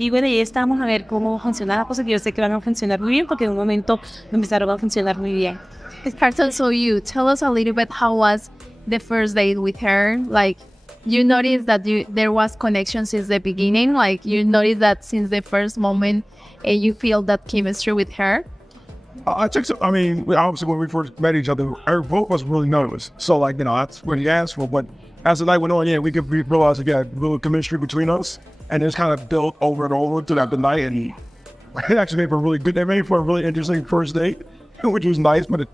Y bueno, ya estamos a ver cómo funciona la cosa, que yo sé que van a funcionar muy bien, porque en un momento empezaron a funcionar muy bien. Carson, so you tell us a little bit how was the first date with her? Like, you noticed that there was connection since the beginning. Like, you noticed that since the first moment, you feel that chemistry with her. I think so. I mean, obviously when we first met each other, our both was really nervous. So like, that's what he asked for. But as the night went on, we realized we got a little chemistry between us, and it's kind of built over and over throughout the night. And it actually made for a really interesting first date, which was nice, but it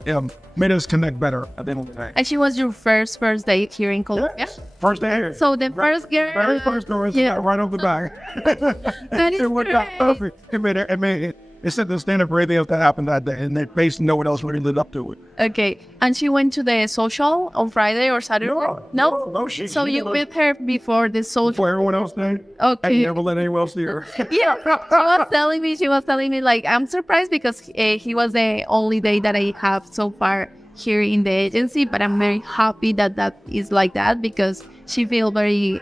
made us connect better at the end of the day. And she was your first date here in Colombia? Yes. First day here. So the first girl... Very first girl, right off the back. That is it worked out perfect. It set the standard for everything else that happened that day, and they basically no one else really lived up to it. Okay. And she went to the social on Friday or Saturday? No, so you met her before the social? Before everyone else did. Okay. I never let anyone else see her. Yeah, she was telling me, like, I'm surprised because he was the only date that I have so far here in the agency, but I'm very happy that is like that because she feels very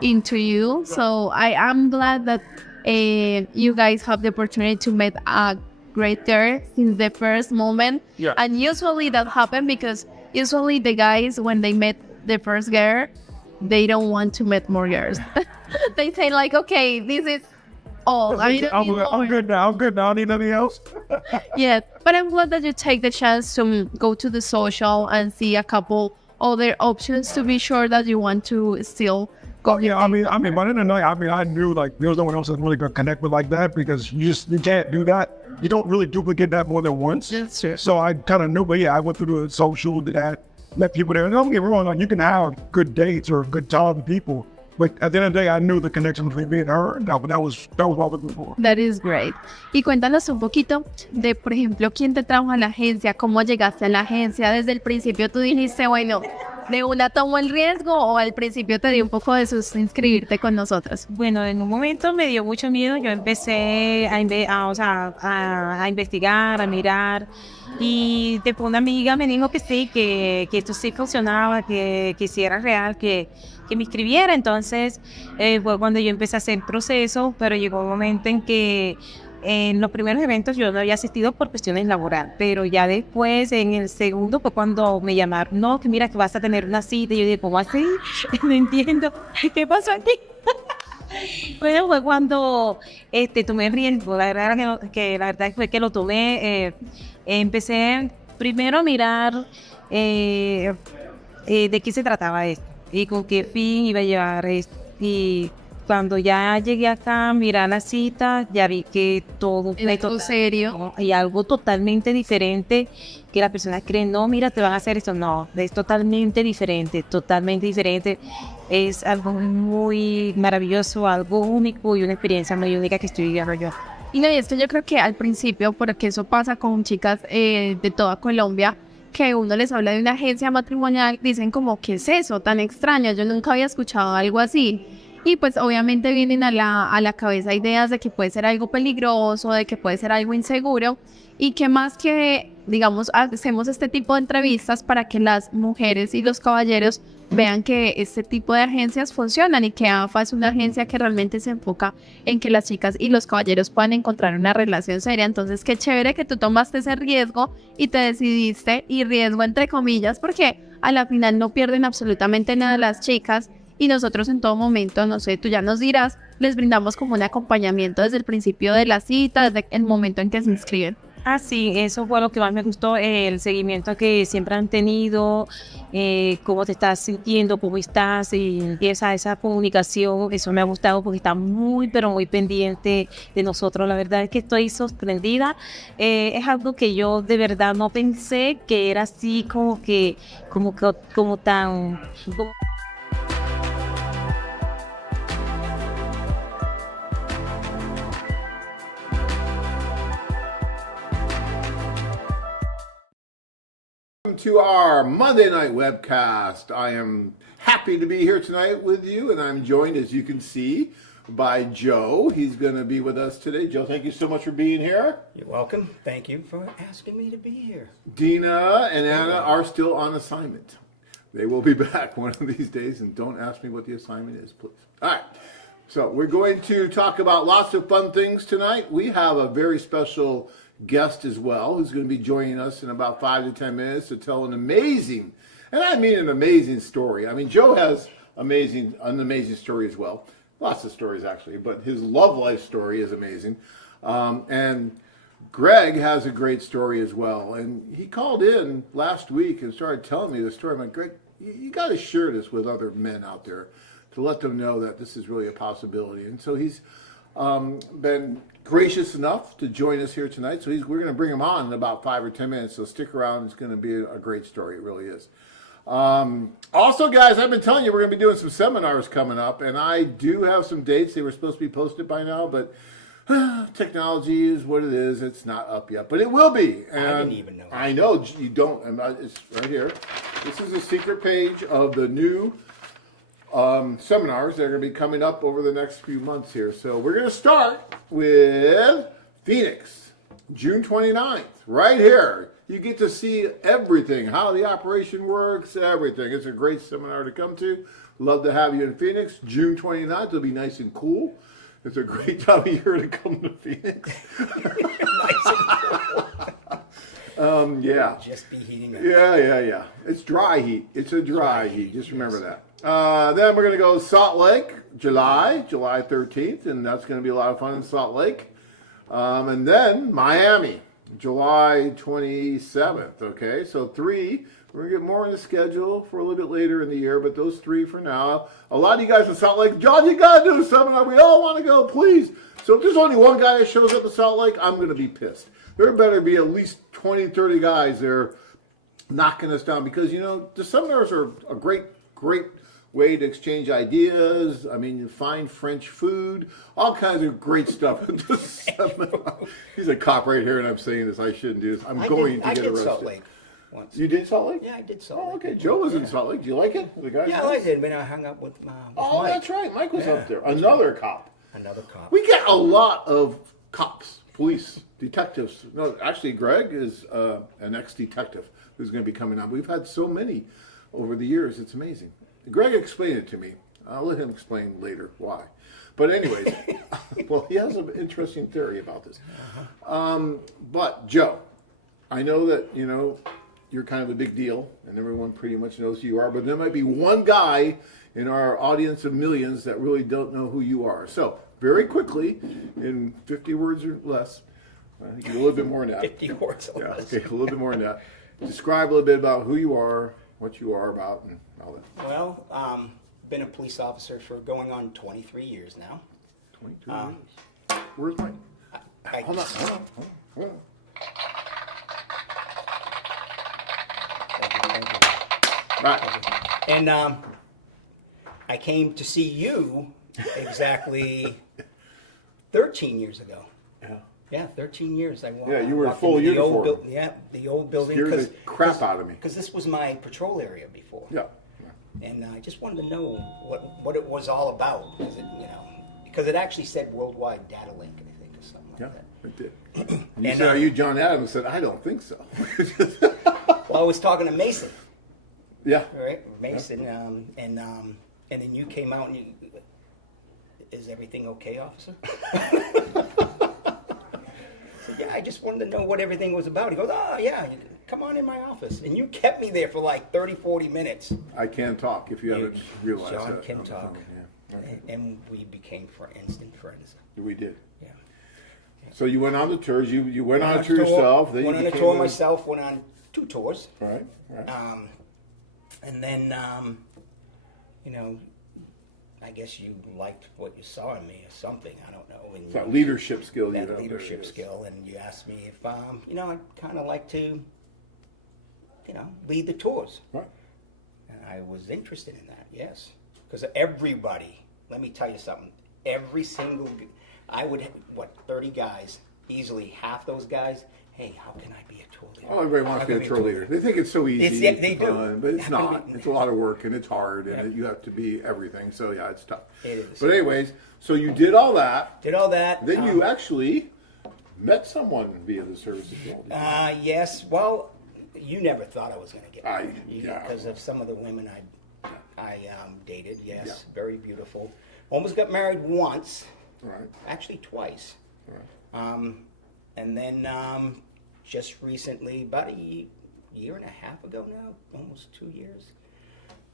into you. So I am glad that you guys have the opportunity to meet a great girl since the first moment. Yeah. And usually that happens because usually the guys, when they met the first girl, they don't want to meet more girls. They say like, okay, this is all. I'm good now. I don't need nothing else. Yeah, but I'm glad that you take the chance to go to the social and see a couple other options to be sure that you want to still go. Yeah, I mean, by the end of the night, I knew like there was no one else that really gonna connect with like that because you can't do that. You don't really duplicate that more than once. That's true. So I kind of knew, but yeah, I went through the social, met people there. And don't get me wrong, like you can have good dates or good time with people, but at the end of the day, I knew the connection between me and her. That was what I was looking for. That is great. Y cuéntanos un poquito de, por ejemplo, quién te trajo a la agencia, cómo llegaste a la agencia. Desde el principio tú dijiste, bueno, ¿de una tomo el riesgo o al principio te dio un poco de susto inscribirte con nosotros? Bueno, en un momento me dio mucho miedo. Yo empecé a investigar, a mirar. Y después una amiga me dijo que sí, que esto sí funcionaba, que sí era real, que me inscribiera. Entonces fue cuando yo empecé a hacer proceso, pero llegó un momento en que en los primeros eventos yo no había asistido por cuestiones laborales, pero ya después, en el segundo, fue cuando me llamaron, no, que mira que vas a tener una cita. Y yo dije, ¿cómo así? No entiendo, ¿qué pasó aquí? Bueno, fue cuando tomé el riesgo. La verdad que la verdad fue que lo tomé. Empecé primero a mirar de qué se trataba esto y con qué fin iba a llevar esto. Y cuando ya llegué acá a mirar la cita, ya vi que todo es serio y algo totalmente diferente, que las personas creen, no, mira, te van a hacer esto. No, es totalmente diferente, totalmente diferente. Es algo muy maravilloso, algo único y una experiencia muy única que estoy viviendo yo. Y no, y esto yo creo que al principio, porque eso pasa con chicas de toda Colombia, que uno les habla de una agencia matrimonial, dicen como, ¿qué es eso tan extraño? Yo nunca había escuchado algo así. Y pues obviamente vienen a la cabeza ideas de que puede ser algo peligroso, de que puede ser algo inseguro, y que más que, digamos, hacemos este tipo de entrevistas para que las mujeres y los caballeros vean que este tipo de agencias funcionan y que AFA es una agencia que realmente se enfoca en que las chicas y los caballeros puedan encontrar una relación seria. Entonces, qué chévere que tú tomaste ese riesgo y te decidiste, y riesgo entre comillas, porque a la final no pierden absolutamente nada las chicas. Y nosotros en todo momento, no sé, tú ya nos dirás, les brindamos como un acompañamiento desde el principio de la cita, desde el momento en que se inscriben. Ah, sí, eso fue lo que más me gustó, el seguimiento que siempre han tenido, cómo te estás sintiendo, cómo estás, y esa comunicación, eso me ha gustado porque está muy, pero muy pendiente de nosotros. La verdad es que estoy sorprendida. Es algo que yo de verdad no pensé que era así como tan... To our Monday night webcast. I am happy to be here tonight with you, and I'm joined, as you can see, by Joe. He's going to be with us today. Joe, thank you so much for being here. You're welcome. Thank you for asking me to be here. Dina and Anna are still on assignment. They will be back one of these days, and don't ask me what the assignment is, please. All right. So we're going to talk about lots of fun things tonight. We have a very special guest as well who's going to be joining us in about 5 to 10 minutes to tell an amazing, and I mean an amazing story. I mean, Joe has an amazing story as well. Lots of stories actually, but his love life story is amazing. And Greg has a great story as well. And he called in last week and started telling me the story. I'm like, Greg, you got to share this with other men out there to let them know that this is really a possibility. And so he's been gracious enough to join us here tonight. So we're going to bring him on in about 5 or 10 minutes. So stick around. It's going to be a great story. It really is. Also, guys, I've been telling you we're going to be doing some seminars coming up. And I do have some dates. They were supposed to be posted by now. But technology is what it is. It's not up yet. But it will be. And I didn't even know. I know you don't. It's right here. This is a secret page of the new seminars that are going to be coming up over the next few months here. So we're going to start with Phoenix, June 29th, right here. You get to see everything, how the operation works, everything. It's a great seminar to come to. Love to have you in Phoenix, June 29th. It'll be nice and cool. It's a great time of year to come to Phoenix. Nice and cool. Yeah. Just be heating up. Yeah. It's dry heat. It's a dry heat. Just remember that. Then we're going to go to Salt Lake, July 13th, and that's going to be a lot of fun in Salt Lake. And then Miami, July 27th. Okay, so 3. We're going to get more on the schedule for a little bit later in the year, but those 3 for now. A lot of you guys in Salt Lake, John, you got to do a seminar. We all want to go, please. So if there's only one guy that shows up at Salt Lake, I'm going to be pissed. There better be at least 20, 30 guys there knocking us down because, the seminars are a great way to exchange ideas. I mean, you find French food, all kinds of great stuff at the seminar. He's a cop right here, and I'm saying this. I shouldn't do this. I'm going to get arrested. I did Salt Lake once. You did Salt Lake? Yeah, I did Salt Lake. Oh, okay. Joe was in Salt Lake. Do you like it? The guy? Yeah, I liked it. When I hung up with Mike. That's right. Mike was up there. Another cop. Another cop. We get a lot of cops, police, detectives. No, actually, Greg is an ex-detective who's going to be coming on. We've had so many over the years. It's amazing. Greg explained it to me. I'll let him explain later why. But anyways, well, he has an interesting theory about this. But Joe, I know that, you're kind of a big deal, and everyone pretty much knows who you are, but there might be one guy in our audience of millions that really don't know who you are. So, very quickly, in 50 words or less, I think a little bit more than that. 50 words or less. Okay, a little bit more than that. Describe a little bit about who you are, what you are about, and all that. Well, been a police officer for going on 23 years now. 22 years. Where's mine? Hold on. Thank you. Right. And I came to see you exactly 13 years ago. Yeah, 13 years. You were in walked full into the old uniform. the old building. Scared the crap out of me. Because this was my patrol area before. Yeah. And I just wanted to know what it was all about. Because it actually said worldwide data link, I think, or something like that. It did. And you said, are you John Adams? I said, I don't think so. Well, I was talking to Mason. Yeah. Right, Mason, and then you came out and is everything okay, officer? So, yeah, I just wanted to know what everything was about. He goes, oh, yeah, come on in my office. And you kept me there for like 30, 40 minutes. I can talk if you haven't realized John that. can talk. Yeah. Okay. And we became instant friends. We did. Yeah. So you went on the tours. You went on a tour yourself. Then went you on a tour myself. Went on 2 tours. Right. And then, I guess you liked what you saw in me or something. I don't know. And it's that leadership skill. That leadership skill. And you asked me if, I'd kind of like to, lead the tours. Right. And I was interested in that, yes. Because everybody, let me tell you something, every single, I would, 30 guys, easily half those guys, hey, how can I be a tour leader? Oh, everybody wants to be a tour leader. They think it's so easy. They do. But it's not. It's a lot of work, and it's hard, and you have to be everything. So, yeah, it's tough. It is. But anyways, so you did all that. Then you actually met someone via the service as well. Yes. Well, you never thought I was going to get married. Yeah. Because of some of the women I dated, yes. Yeah. Very beautiful. Almost got married once, Right. actually twice. Right. And then just recently, about a year and a half ago now, almost 2 years,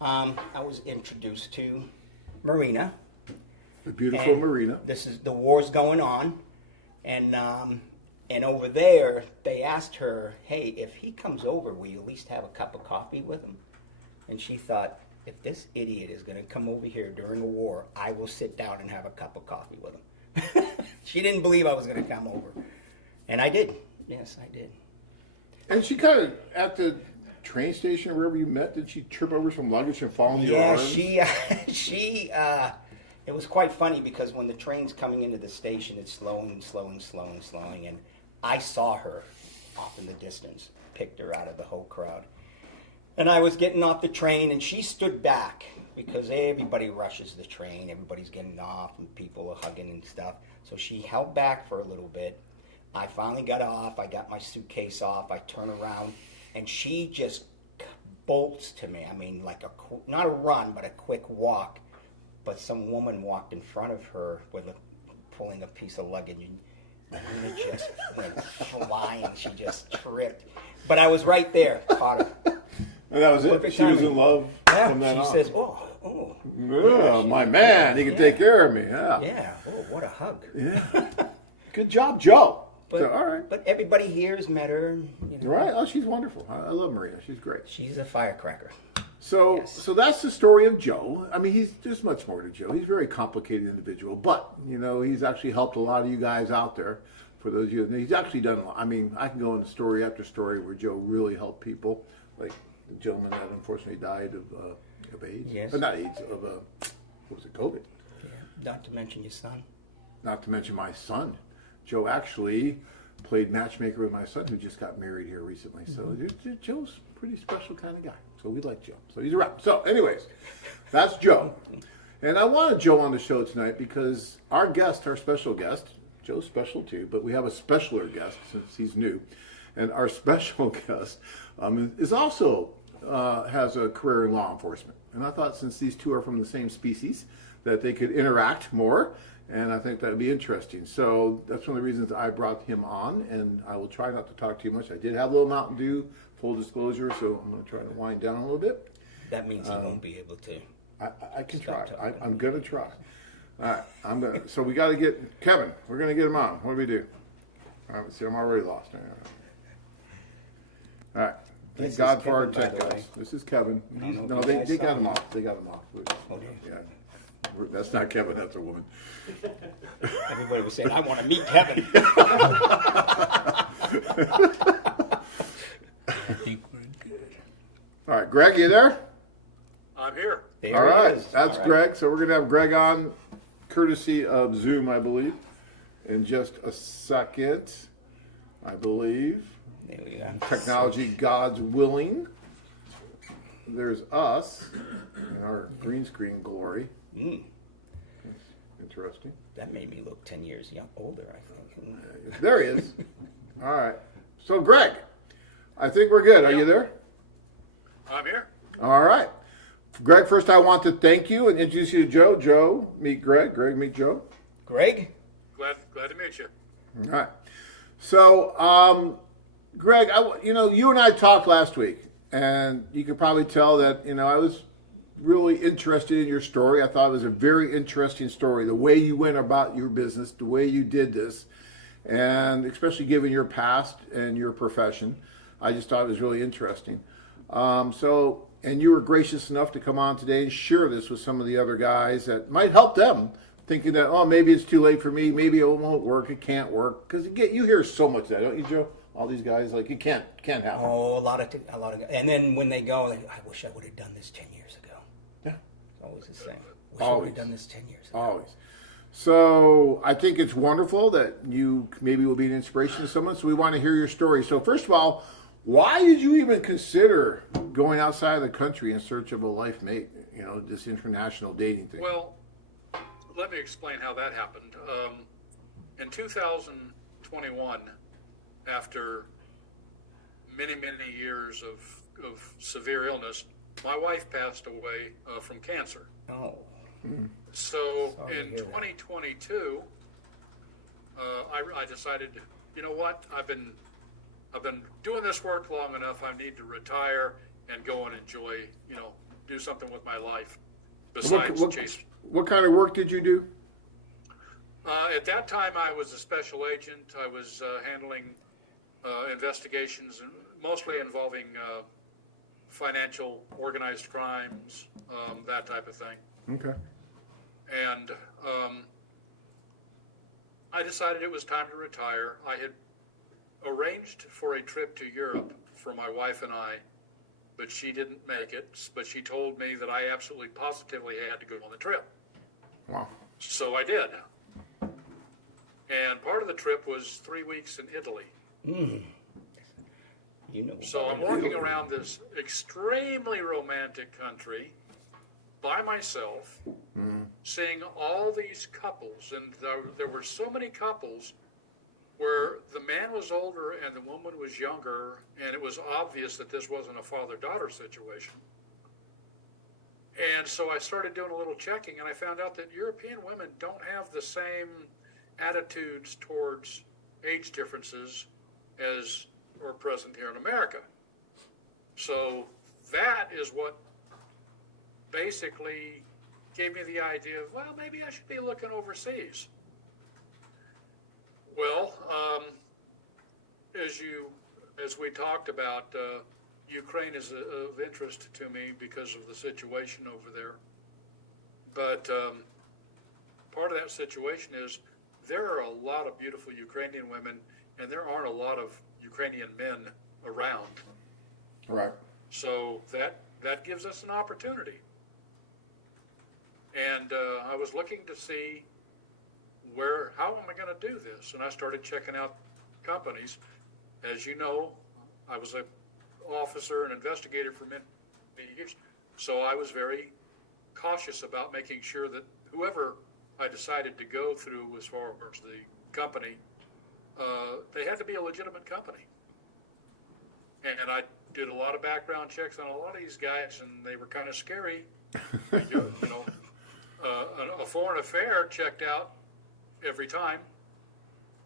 I was introduced to Marina. The beautiful And Marina. This is the war's going on, and over there they asked her, "Hey, if he comes over, will you at least have a cup of coffee with him?" And she thought, if this idiot is going to come over here during a war, I will sit down and have a cup of coffee with him. She didn't believe I was going to come over, and I did. Yes, I did. And she kind of, at the train station or wherever you met, did she trip over some luggage and fall in your Yeah, arms? she. It was quite funny because when the train's coming into the station, it's slowing, and I saw her off in the distance, picked her out of the whole crowd. And I was getting off the train, and she stood back because everybody rushes the train, everybody's getting off, and people are hugging and stuff. So she held back for a little bit. I finally got off, I got my suitcase off, I turn around, and she just bolts to me. I mean, like not a run, but a quick walk. But some woman walked in front of her with pulling a piece of luggage, and Marina just went flying. She just tripped. But I was right there, caught her. And that was it. Perfect She was timing. in love Yeah, from then she on. says, oh. Yeah, my man, he can take care of me. Yeah. Yeah, oh, what a hug. Yeah. Good job, Joe. But, So, all right. But everybody here has met her. Right. Oh, she's wonderful. I love Marina. She's great. She's a firecracker. So, Yes. so that's the story of Joe. I mean, there's much more to Joe. He's a very complicated individual, but he's actually helped a lot of you guys out there. For those of you, he's actually done a lot. I mean, I can go into story after story where Joe really helped people, like the gentleman that unfortunately died of AIDS. Yes. But not AIDS, of what was it, COVID? Yeah. Not to mention your son. Not to mention my son. Joe actually played matchmaker with my son, who just got married here recently. So Joe's a pretty special kind of guy. So we like Joe. So he's around. So anyways, that's Joe. And I wanted Joe on the show tonight because our special guest, Joe's special too, but we have a specialer guest since he's new. And our special guest is also has a career in law enforcement. And I thought since these two are from the same species, that they could interact more. And I think that would be interesting. So that's one of the reasons I brought him on. And I will try not to talk too much. I did have a little Mountain Dew, full disclosure, so I'm going to try to wind down a little bit. That means he won't be able to. I can try. Stop talking. I'm going to try. All right. So we got to get Kevin. We're going to get him on. What do we do? All right. See, I'm already lost. All right. Thank This God is for our Kevin, by tech the guys. way. This is Kevin. I don't know No, if you they guys got saw him him. off. They got him off. Okay. Yeah. That's not Kevin. That's a woman. Everybody was saying, I want to meet Kevin. I think we're good. All right, Greg, you there? I'm here. There All he right, is. that's All right. Greg. So we're going to have Greg on, courtesy of Zoom, I believe, in just a second, I believe. There we go. Technology, God's willing. There's us in our green screen glory. Mm, Interesting. that made me look 10 years older, I think. There he is. All right. So, Greg, I think we're good. Are you there? I'm here. All right. Greg, first I want to thank you and introduce you to Joe. Joe, meet Greg. Greg, meet Joe. Greg? Glad to meet you. All right. So, Greg, you and I talked last week, and you could probably tell that, I was really interested in your story. I thought it was a very interesting story, the way you went about your business, the way you did this, and especially given your past and your profession, I just thought it was really interesting. And you were gracious enough to come on today and share this with some of the other guys that might help them, thinking that, oh, maybe it's too late for me, maybe it won't work, it can't work. Because you hear so much of that, don't you, Joe? All these guys, like, it can't happen. Oh, a lot of, and then when they go, I wish I would have done this 10 years ago. Yeah. It's always the same. Wish I Always. would have done this 10 years ago. Always. So I think it's wonderful that you maybe will be an inspiration to someone. So we want to hear your story. So first of all, why did you even consider going outside of the country in search of a life mate? This international dating thing. Well, let me explain how that happened. In 2021, after many years of severe illness, my wife passed away from cancer. Oh. So Sorry to in hear that. 2022, I decided, you know what? I've been doing this work long enough. I need to retire and go and enjoy, do something with my life besides chase. What kind of work did you do? At that time, I was a special agent. I was handling investigations, mostly involving financial organized crimes, that type of thing. Okay. And I decided it was time to retire. I had arranged for a trip to Europe for my wife and I, but she didn't make it. But she told me that I absolutely positively had to go on the trip. Wow. So I did. And part of the trip was 3 weeks in Italy. You know. So I'm walking around this extremely romantic country by myself, seeing all these couples, and there were so many couples where the man was older and the woman was younger, and it was obvious that this wasn't a father-daughter situation. And so I started doing a little checking, and I found out that European women don't have the same attitudes towards age differences as are present here in America. So that is what basically gave me the idea of, well, maybe I should be looking overseas. Well, as we talked about, Ukraine is of interest to me because of the situation over there. But part of that situation is there are a lot of beautiful Ukrainian women, and there aren't a lot of Ukrainian men around. Right. So that gives us an opportunity. And I was looking to see how am I going to do this? And I started checking out companies. As you know, I was an officer and investigator for many years, so I was very cautious about making sure that whoever I decided to go through as far as the company, they had to be a legitimate company. And I did a lot of background checks on a lot of these guys, and they were kind of scary. A foreign affair checked out every time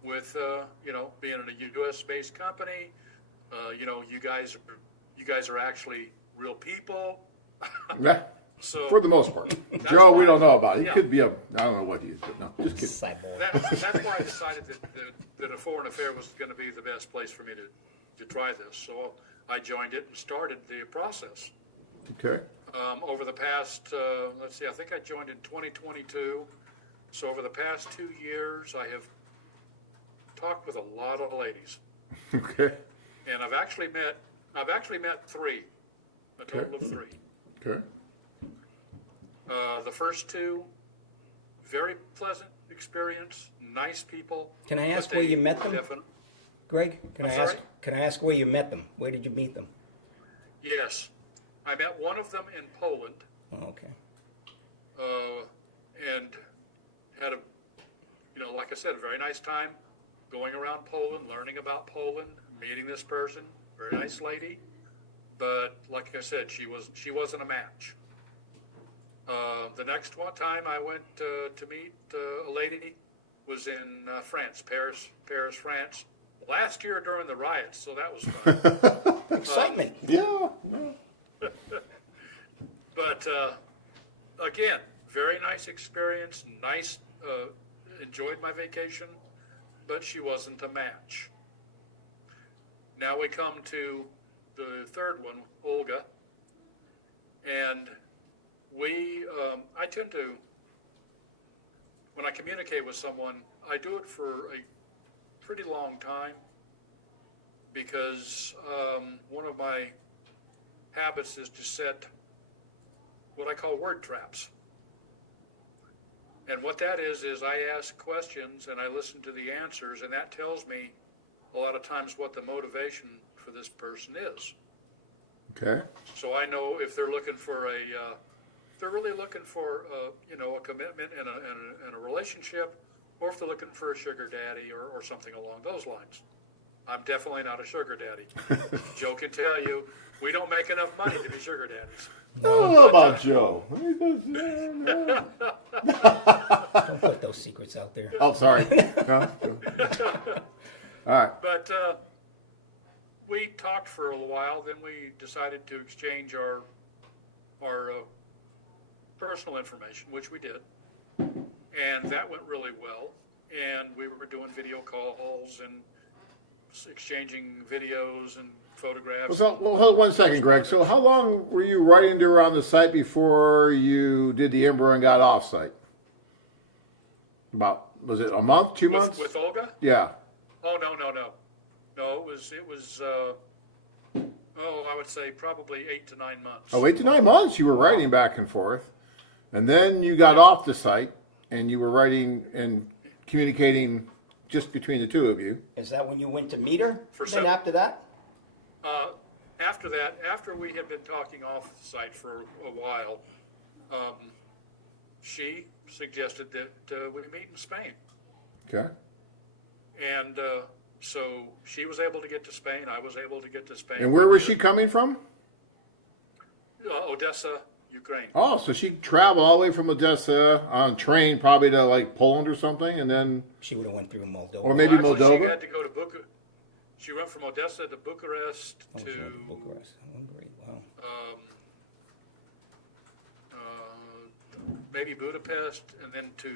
with, being in a U.S.-based company. You guys are actually real people. Yeah. So For the most part. that's Joe, we why- don't know about it. He yeah. could be I don't know what he is, but no, just kidding. Cyborg. That's why I decided that a foreign affair was going to be the best place for me to try this. So I joined it and started the process. Okay. Over the past, I think I joined in 2022. So over the past 2 years, I have talked with a lot of ladies, Okay. and I've actually met three, a total of three. Okay. The first two, very pleasant experience, nice people. Can I ask but where they you met them? Greg, I'm sorry? Can I ask where you met them? Where did you meet them? Yes, I met one of them in Poland, Oh, okay. and had like I said, a very nice time going around Poland, learning about Poland, meeting this person, very nice lady. But like I said, she wasn't a match. The next time I went to meet a lady was in France, Paris, France, last year during the riots, so that was fun. Excitement. Yeah. But again, very nice experience, enjoyed my vacation, but she wasn't a match. Now we come to the third one, Olga, and I tend to, when I communicate with someone, I do it for a pretty long time because one of my habits is to set what I call word traps. And what that is I ask questions and I listen to the answers, and that tells me a lot of times what the motivation for this person is. Okay. So I know if they're looking for they're really looking for a commitment and a relationship, or if they're looking for a sugar daddy or something along those lines. I'm definitely not a sugar daddy. Joe can tell you, we don't make enough money to be sugar daddies. I don't know about Joe. Don't put those secrets out there. Oh, sorry. No? All right. But we talked for a while. Then we decided to exchange our personal information, which we did, and that went really well. And we were doing video calls and exchanging videos and photographs. So, well, hold 1 second, Greg. So how long were you writing to her on the site before you did the Ember and got off site? About, was it a month, 2 months? With Olga? Yeah. Oh, no. No, it was I would say probably 8 to 9 months. Oh, 8 to 9 months you were writing back and forth. And then you got off the site and you were writing and communicating just between the two of you. Is that when you went to meet her? For Then some- after that? After that, after we had been talking off the site for a while, she suggested that we meet in Spain. Okay. And so she was able to get to Spain. I was able to get to Spain. And where was she coming from? Odessa, Ukraine. Oh, so she traveled all the way from Odessa on train probably to like Poland or something, and then, She would have went through Moldova. or maybe Actually, Moldova? She had to go to Bucharest. She went from Odessa to Bucharest Oh, to she went to Bucharest. Oh, great. Wow. Maybe Budapest, and then to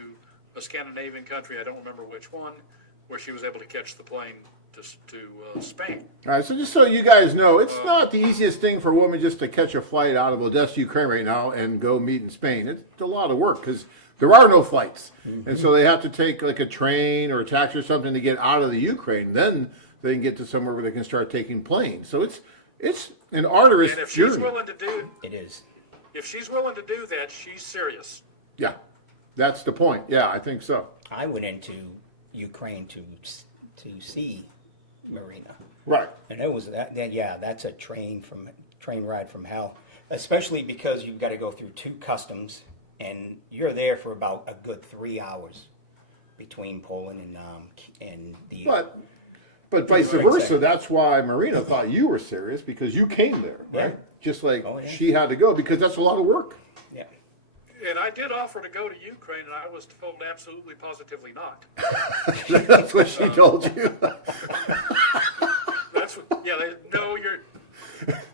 a Scandinavian country, I don't remember which one, where she was able to catch the plane to Spain. All right, so just so you guys know, it's not the easiest thing for a woman just to catch a flight out of Odessa, Ukraine right now and go meet in Spain. It's a lot of work because there are no flights. And so they have to take like a train or a taxi or something to get out of the Ukraine. Then they can get to somewhere where they can start taking planes. So it's an arduous And if she's journey. willing to do, It is. if she's willing to do that, she's serious. Yeah, that's the point. Yeah, I think so. I went into Ukraine to see Marina. Right. And it was that's a train ride from hell, especially because you've got to go through 2 customs, and you're there for about a good 3 hours between Poland and the. But vice Right, versa, exactly. that's why Marina thought you were serious because you came there, right? Yeah. Just like Oh, yeah. she had to go because that's a lot of work. Yeah. And I did offer to go to Ukraine, and I was told absolutely positively not. That's what she told you. That's what, yeah, no, you're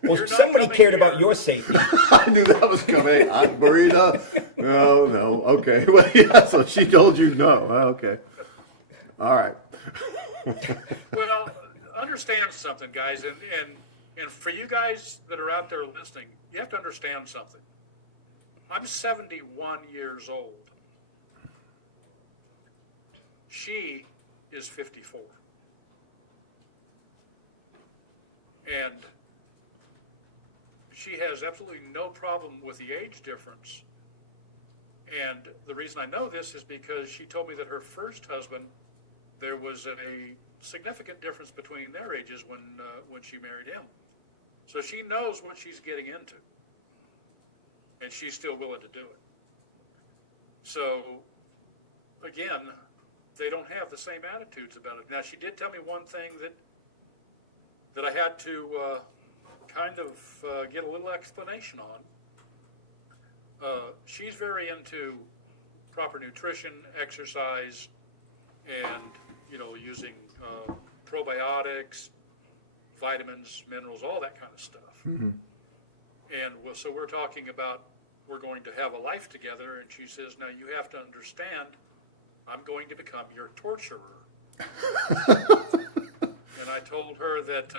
Well, not somebody coming cared here. about your safety. I knew that was coming. Marina, no, okay. Well, yeah, so she told you no. Okay. All right. Well, understand something, guys, and for you guys that are out there listening, you have to understand something. I'm 71 years old. She is 54. And she has absolutely no problem with the age difference. And the reason I know this is because she told me that her first husband, there was a significant difference between their ages when she married him. So she knows what she's getting into. And she's still willing to do it. So, again, they don't have the same attitudes about it. Now, she did tell me one thing that I had to kind of get a little explanation on. She's very into proper nutrition, exercise, and, using probiotics, vitamins, minerals, all that kind of stuff. Mm-hmm. And so we're talking about we're going to have a life together, and she says, now you have to understand, I'm going to become your torturer. And I told her that,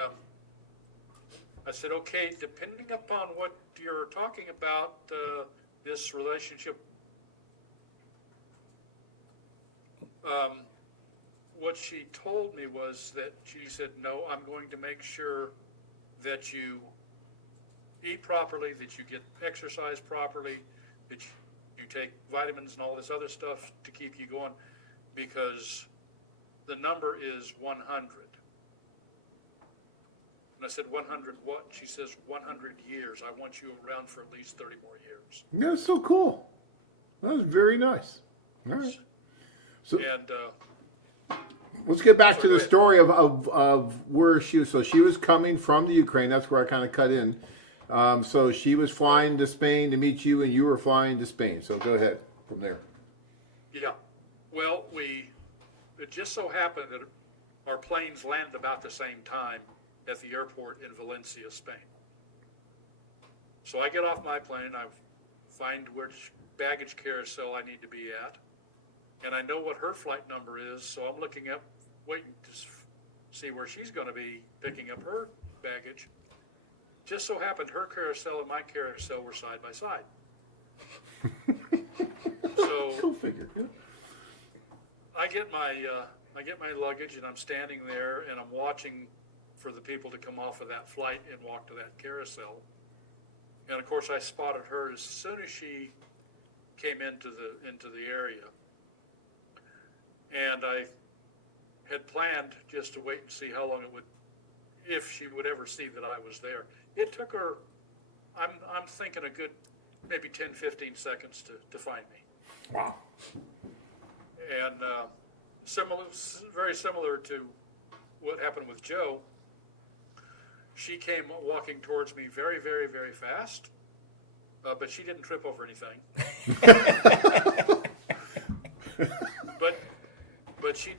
I said, okay, depending upon what you're talking about, this relationship, what she told me was that she said, no, I'm going to make sure that you eat properly, that you get exercise properly, that you take vitamins and all this other stuff to keep you going, because the number is 100. And I said, 100 what? She says, 100 years. I want you around for at least 30 more years. That's so cool. That was very nice. All right. So, And Let's get back to the story of where she was. So she was coming from the Ukraine. That's where I kind of cut in. So she was flying to Spain to meet you, and you were flying to Spain. So go ahead from there. Yeah. Well, it just so happened that our planes landed about the same time at the airport in Valencia, Spain. So I get off my plane, I find which baggage carousel I need to be at, and I know what her flight number is, so I'm looking up, waiting to see where she's going to be picking up her baggage. Just so happened her carousel and my carousel were side by side. So Go figure. I get my luggage, and I'm standing there, and I'm watching for the people to come off of that flight and walk to that carousel. And of course, I spotted her as soon as she came into the area. And I had planned just to wait and see how long it would, if she would ever see that I was there. It took her, I'm thinking a good maybe 10, 15 seconds to find me. Wow. And very similar to what happened with Joe, she came walking towards me very, very, very fast, but she didn't trip over anything. But she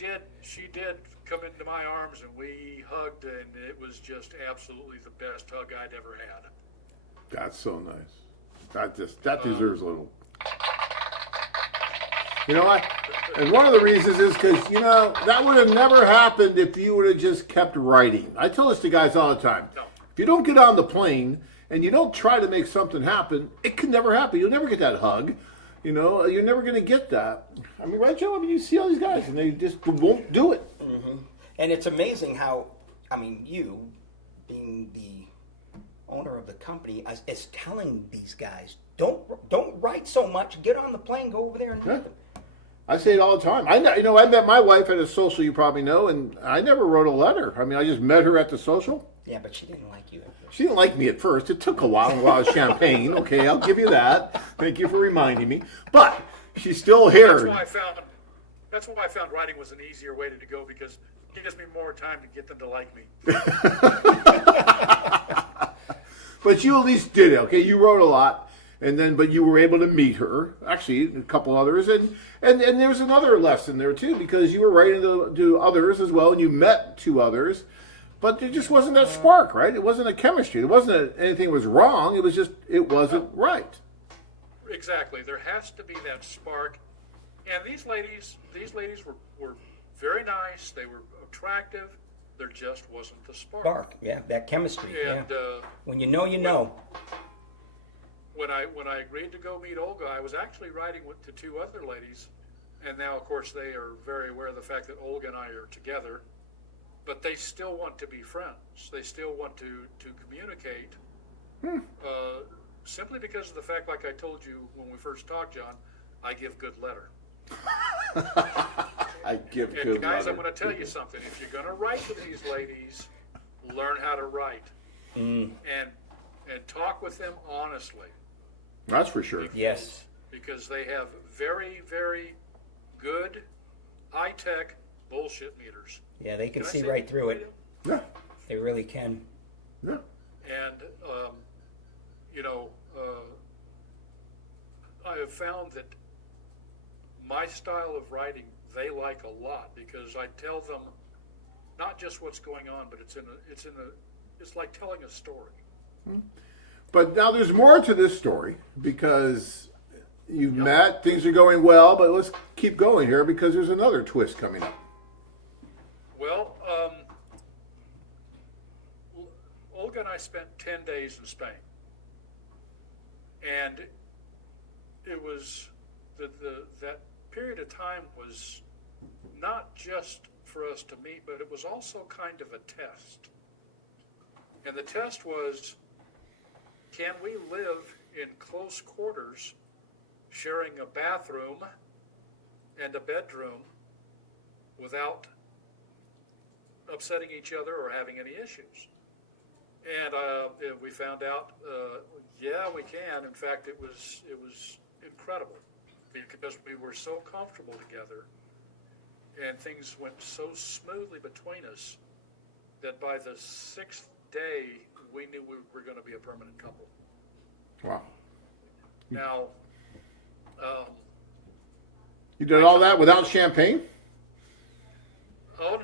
did come into my arms, and we hugged, and it was just absolutely the best hug I'd ever had. That's so nice. That deserves a little. You know what? And one of the reasons is because, that would have never happened if you would have just kept writing. I tell this to guys all the time. No. If you don't get on the plane and you don't try to make something happen, it can never happen. You'll never get that hug. You're never going to get that. I mean, right, Joe? I mean, you see all these guys, and they just won't do it. Mm-hmm. And it's amazing how, you, being the owner of the company, is telling these guys, don't write so much. Get on the plane, go over there and meet them. I say it all the time. I met my wife at a social, you probably know, and I never wrote a letter. I mean, I just met her at the social. Yeah, but she didn't like you at first. She didn't like me at first. It took a while, and a lot of champagne. Okay, I'll give you that. Thank you for reminding me. But she's still here. That's why I found writing was an easier way to go, because it gives me more time to get them to like me. But you at least did it, okay? You wrote a lot. But you were able to meet her, actually, a couple others, and there's another lesson there too, because you were writing to others as well, and you met two others, but there just wasn't that spark, right? It wasn't a chemistry. It wasn't anything was wrong. It was just, it wasn't right. Exactly. There has to be that spark, and these ladies were very nice. They were attractive. There just wasn't the spark. Yeah, that chemistry. And when you know, you know. When I agreed to go meet Olga, I was actually writing to two other ladies, and now, of course, they are very aware of the fact that Olga and I are together, but they still want to be friends. They still want to communicate, simply because of the fact, like I told you when we first talked, John, I give good letter. I give and good guys, letter. I'm going to tell you something. If you're going to write to these ladies, learn how to write, and talk with them honestly. That's for sure. Yes. Because they have very, very good, high-tech bullshit meters. Yeah, they can see right through it. Yeah. They really can. Yeah. And, I have found that my style of writing they like a lot, because I tell them not just what's going on, but it's like telling a story. But now there's more to this story, because you've met, things are going well, but let's keep going here, because there's another twist coming up. Well, Olga and I spent 10 days in Spain, and it was that period of time was not just for us to meet, but it was also kind of a test. And the test was, can we live in close quarters, sharing a bathroom and a bedroom without upsetting each other or having any issues? And we found out, yeah, we can. In fact, it was incredible, because we were so comfortable together. and things went so smoothly between us that by the 6th day, we knew we were going to be a permanent couple. Wow. Now, You did all that without champagne? oh,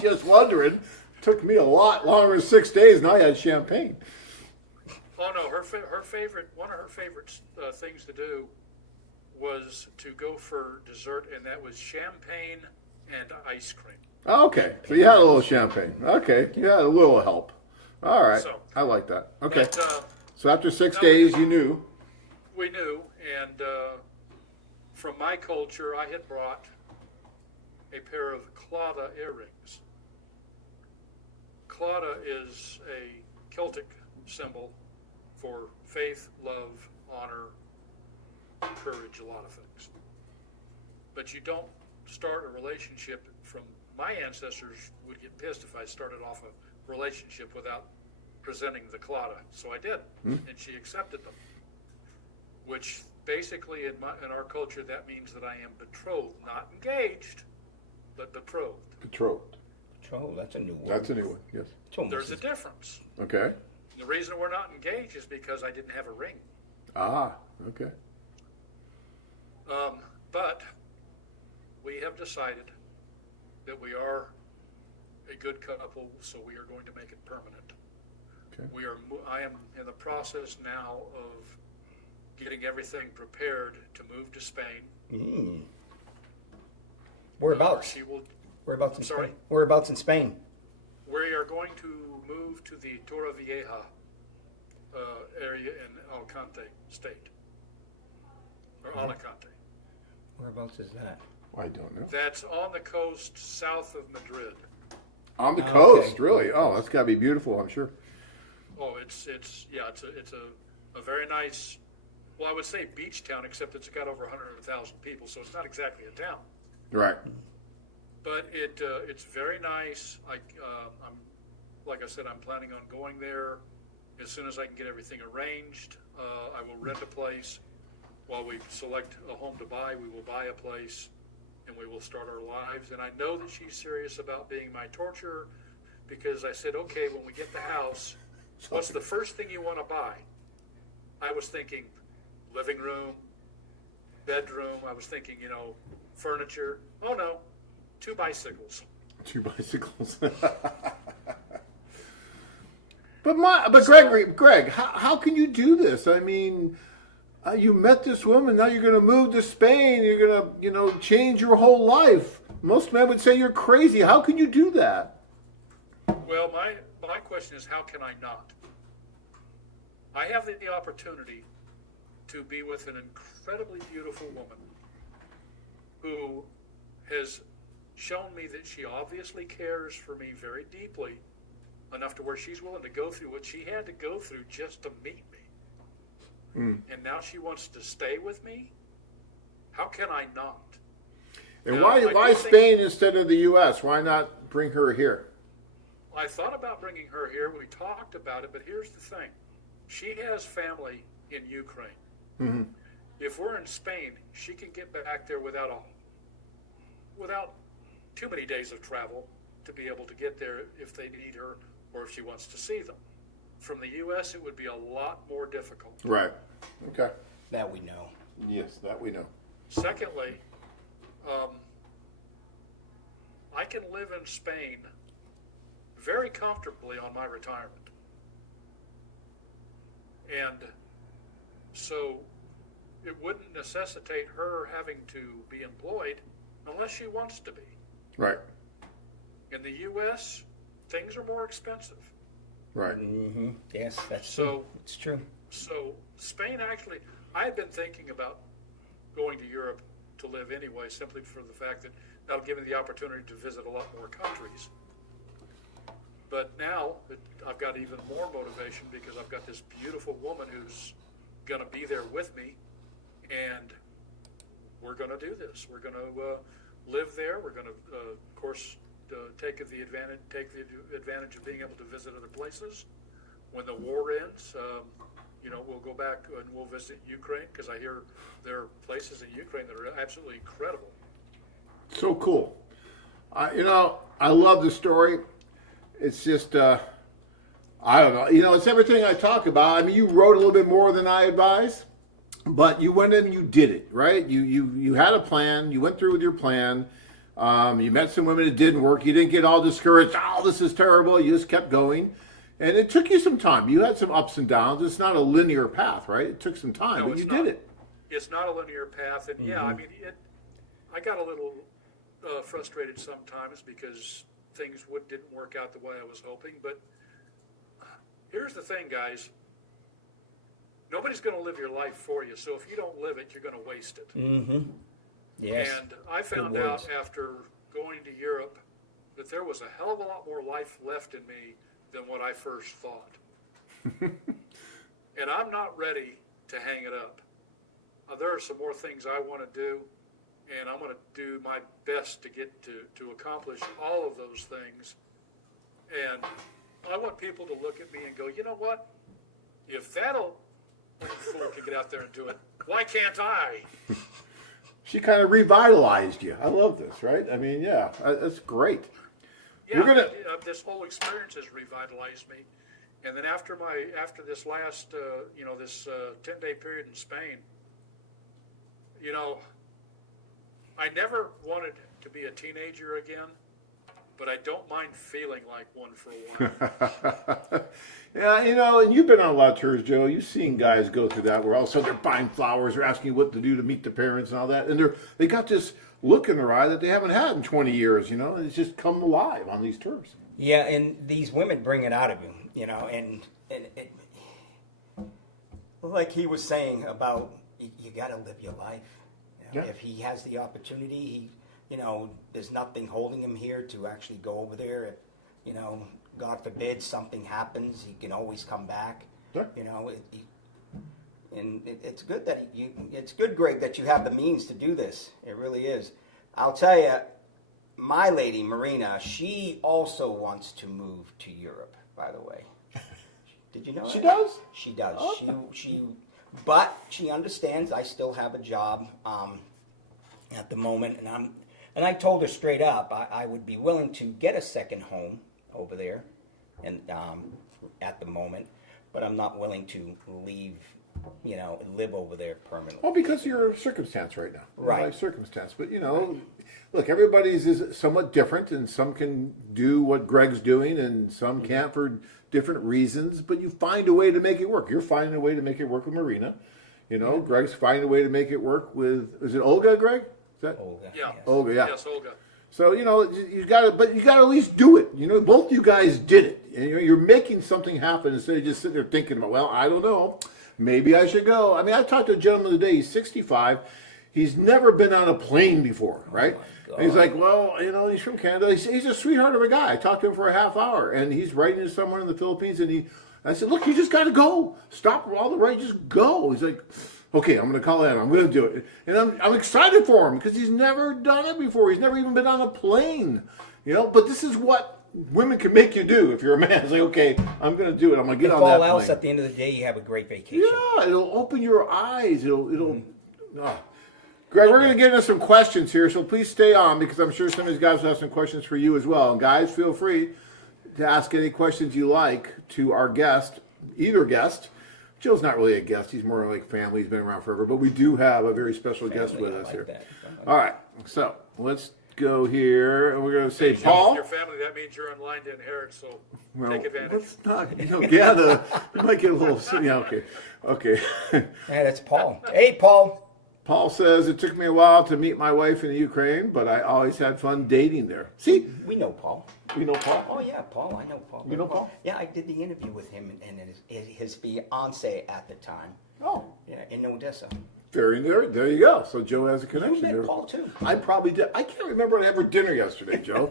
Just wondering. Took me a lot longer than 6 days, and I had champagne. oh no, one of her favorite things to do was to go for dessert, and that was champagne and ice cream. Okay, so you had a little champagne. Okay, you had a little help. All right, So- I like that. Okay, But, so after 6 no, days, you knew. we knew, and from my culture, I had brought a pair of claddagh earrings. Claddagh is a Celtic symbol for faith, love, honor, courage, a lot of things. But you don't start a relationship from, my ancestors would get pissed if I started off a relationship without presenting the claddagh. So I did, and she accepted them. Which basically in our culture, that means that I am betrothed, not engaged, but betrothed. Betrothed. Oh, that's a new one. That's a new one, yes. It's almost There's a as- difference. Okay. The reason we're not engaged is because I didn't have a ring. Ah, okay. But we have decided that we are a good couple, so we are going to make it permanent. Okay. I am in the process now of getting everything prepared to move to Spain. Whereabouts? She will. Whereabouts in Sorry? Spain? Whereabouts in Spain? We are going to move to the Torrevieja area in Alicante State, or Alicante. Whereabouts is that? I don't know. That's on the coast south of Madrid. On the Okay. coast, really? Oh, that's got to be beautiful, I'm sure. Oh, it's a very nice. Well, I would say beach town, except it's got over 100,000 people, so it's not exactly a town. Right. But it's very nice. I'm like I said, I'm planning on going there as soon as I can get everything arranged. I will rent a place. While we select a home to buy, we will buy a place, and we will start our lives. And I know that she's serious about being my torturer, because I said, okay, when we get the house, what's the first thing you want to buy? I was thinking living room, bedroom. I was thinking, furniture. Oh no, 2 bicycles. 2 bicycles. But Greg, how can you do this? I mean, you met this woman, now you're going to move to Spain, you're going to, change your whole life. Most men would say you're crazy. How can you do that? Well, my question is, how can I not? I have the opportunity to be with an incredibly beautiful woman who has shown me that she obviously cares for me very deeply, enough to where she's willing to go through what she had to go through just to meet me. And now she wants to stay with me? How can I not? And Now, why Spain instead of the U.S.? Why not bring her here? I thought about bringing her here. We talked about it, but here's the thing. She has family in Ukraine. Mm-hmm. If we're in Spain, she can get back there without too many days of travel to be able to get there if they need her or if she wants to see them. From the U.S., it would be a lot more difficult. Right. Okay. That we know. Yes, that we know. Secondly, I can live in Spain very comfortably on my retirement. And so it wouldn't necessitate her having to be employed unless she wants to be. Right. In the U.S., things are more expensive. Right. Mm-hmm. Yes, that's So- true. It's true. So Spain actually, I had been thinking about going to Europe to live anyway, simply for the fact that that'll give me the opportunity to visit a lot more countries. But now I've got even more motivation because I've got this beautiful woman who's going to be there with me, and we're going to do this. We're going to live there. We're going to, of course, take the advantage of being able to visit other places. When the war ends, we'll go back and we'll visit Ukraine, because I hear there are places in Ukraine that are absolutely incredible. So cool. I love the story. It's just, I don't know. It's everything I talk about. I mean, you wrote a little bit more than I advised, but you went in and you did it, right? You had a plan. You went through with your plan. You met some women that didn't work. You didn't get all discouraged. Oh, this is terrible. You just kept going. And it took you some time. You had some ups and downs. It's not a linear path, right? It took some time, No, but you it's not. did it. It's not a linear path, and yeah, I mean, I got a little frustrated sometimes because things didn't work out the way I was hoping. But here's the thing, guys. Nobody's going to live your life for you. So if you don't live it, you're going to waste it. Mm-hmm. Yes. And I found out after going to Europe that there was a hell of a lot more life left in me than what I first thought. And I'm not ready to hang it up. There are some more things I want to do, and I'm going to do my best to get to accomplish all of those things. And I want people to look at me and go, you know what? If that old fool can get out there and do it, why can't I? She kind of revitalized you. I love this, right? I mean, yeah, that's great. Yeah, this whole experience has revitalized me. And then after this last, this 10-day period in Spain, I never wanted to be a teenager again, but I don't mind feeling like one for a while. Yeah, and you've been on a lot of tours, Joe. You've seen guys go through that where all of a sudden they're buying flowers, they're asking you what to do to meet the parents and all that. And they got this look in their eye that they haven't had in 20 years, and it's just come alive on these tours. Yeah, and these women bring it out of you, and it, like he was saying about you got to live your life. Yeah. If he has the opportunity, there's nothing holding him here to actually go over there. If, God forbid something happens, he can always come back. Sure. It's good that it's good, Greg, that you have the means to do this. It really is. I'll tell you, my lady Marina, she also wants to move to Europe. By the way, did you know She that? does? She does. Oh. But she understands I still have a job at the moment, and I told her straight up I would be willing to get a second home over there, and at the moment, but I'm not willing to leave, live over there permanently. Well, because of your circumstance right now. Right. Life circumstance. But, look, everybody's is somewhat different, and some can do what Greg's doing, and some can't for different reasons, but you find a way to make it work. You're finding a way to make it work with Marina. Greg's finding a way to make it work with, is it Olga, Greg? Is that Olga. Yeah. Yes. Olga, yeah. Yes, Olga. So, you got to at least do it. Both you guys did it. And you're making something happen instead of just sitting there thinking about, well, I don't know. Maybe I should go. I mean, I talked to a gentleman today. He's 65. He's never been on a plane before, right? Oh, And he's like, well, he's from Canada. He's a sweetheart of a guy. I talked to him for a half hour, and he's writing somewhere in the Philippines. And I said, look, you just got to go. Stop all the right, just go. He's like, okay, I'm going to call in. I'm going to do it. And I'm excited for him because he's never done it before. He's never even been on a plane, But this is what women can make you do if you're a man. It's like, okay, I'm going to do it. I'm going to get on that If plane. all else, at the end of the day, you have a great vacation. Yeah, it'll open your eyes. It'll. Greg, we're going to get into some questions here, so please stay on because I'm sure some of these guys will have some questions for you as well. And guys, feel free to ask any questions you like to our guest, either guest. Joe's not really a guest. He's more like family. He's been around forever. But we do have a very special guest with us here. That. All right, so let's go here, and we're going to say If Paul. your family, that means you're in line to inherit, so Well, take advantage. let's not, you might get a little, okay. Yeah, that's Paul. Hey, Paul. Paul says, it took me a while to meet my wife in the Ukraine, but I always had fun dating there. See? We know Paul. You know Paul? Oh, yeah, Paul. I know Paul. You know Paul? Yeah, I did the interview with him and his fiance at the time. Oh. Yeah, in Odessa. There you go. So Joe has a connection You met there. Paul, too. I probably did. I can't remember what I had for dinner yesterday, Joe.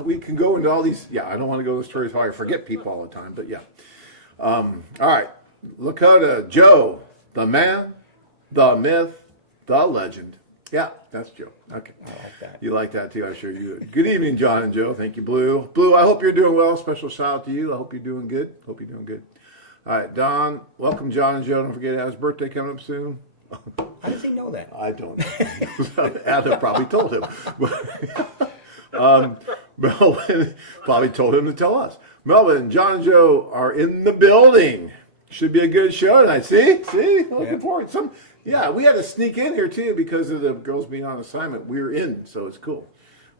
We can go into all these. Yeah, I don't want to go into stories how I forget people all the time, but yeah. All right. Lakota, Joe, the man, the myth, the legend. Yeah, that's Joe. Okay. I like that. You like that too, I'm sure you would. Good evening, John and Joe. Thank you, Blue. Blue, I hope you're doing well. Special shout out to you. I hope you're doing good. All right, Don, welcome, John and Joe. Don't forget Adam's birthday coming up soon. How does he know that? I don't know. Adam probably told him. Melvin probably told him to tell us. Melvin, John and Joe are in the building. Should be a good show tonight. See? Looking forward. Yeah, we had to sneak in here too because of the girls being on assignment. We're in, so it's cool.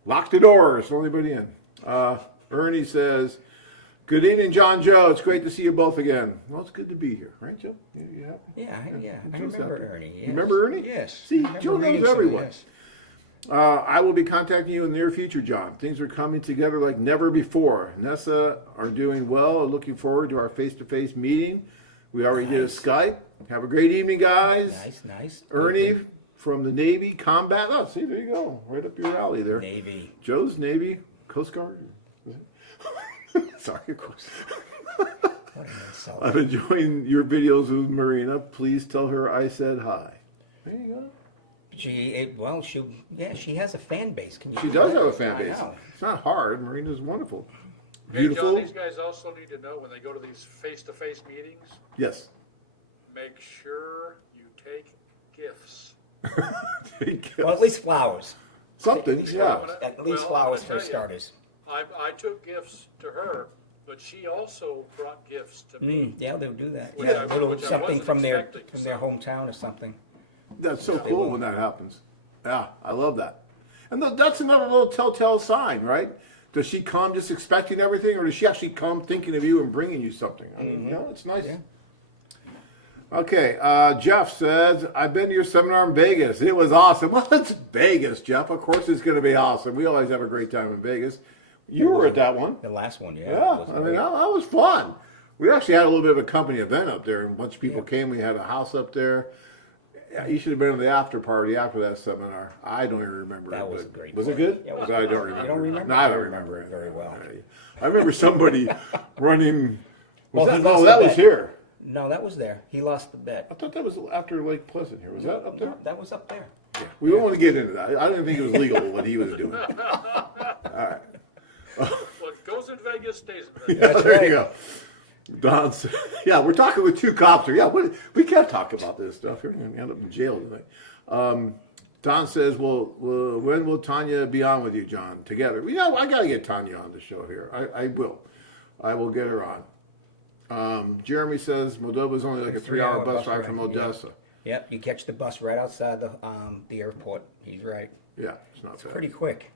Lock the doors. Don't let anybody in. Ernie says, good evening, John Joe. It's great to see you both again. Well, it's good to be here, right, Joe? You happy? Yeah. I remember Ernie. Yes. You remember Ernie? Yes. See, I Joe remember knows reading some, everyone. yes. I will be contacting you in the near future, John. Things are coming together like never before. Nessa are doing well. Looking forward to our face-to-face meeting. We already did a Skype. Have a great evening, guys. Nice. Ernie from the Navy Combat. Oh, see, there you go. Right up your alley there. Navy. Joe's Navy Coast Guard. Sorry, of course. What an insult. I'm enjoying your videos with Marina. Please tell her I said hi. There you go. She has a fan base. Can you She does have a fan base. It's not hard. Marina's wonderful. Hey, Beautiful. John, these guys also need to know when they go to these face-to-face meetings, Yes. make sure you take gifts. Well, at least flowers. Something, yeah. At least Well, flowers I'm for gonna tell you, starters. I took gifts to her, but she also brought gifts to me. Yeah, they'll do that. Which Yeah, I- a little which I something wasn't from their expecting, hometown or something. That's so cool when that happens. Yeah, I love that. And that's another little telltale sign, right? Does she come just expecting everything, or does she actually come thinking of you and bringing you something? I mean, you know, it's nice. Yeah. Okay, Jeff says, I've been to your seminar in Vegas. It was awesome. Well, it's Vegas, Jeff. Of course it's going to be awesome. We always have a great time in Vegas. You were at that one. The last one, yeah. Yeah, It was I mean, great. that was fun. We actually had a little bit of a company event up there, and a bunch of people came. We had a house up there. Yeah, you should have been at the after party after that seminar. I don't even remember That it. was but- great. Was it good? Yeah, it was I good. don't remember. You don't remember? No, I don't I remember remember it it very well. I remember somebody running. Well, he that, lost no, the that was bet. here. No, that was there. He lost the bet. I thought that was after Lake Pleasant here. Was that up there? That was up there. We don't want to get into that. I didn't think it was legal what he was doing. What goes in Vegas stays in Vegas. Yeah, there you go. Don said, yeah, we're talking with two cops here. Yeah, we can't talk about this stuff. You're going to end up in jail tonight. Don says, well, when will Tanya be on with you, John? Together. You know, I got to get Tanya on the show here. I will. I will get her on. Jeremy says Moldova is only like a 3-hour bus ride from Odessa. Yep, you catch the bus right outside the airport. He's right. Yeah, it's not bad. Pretty quick.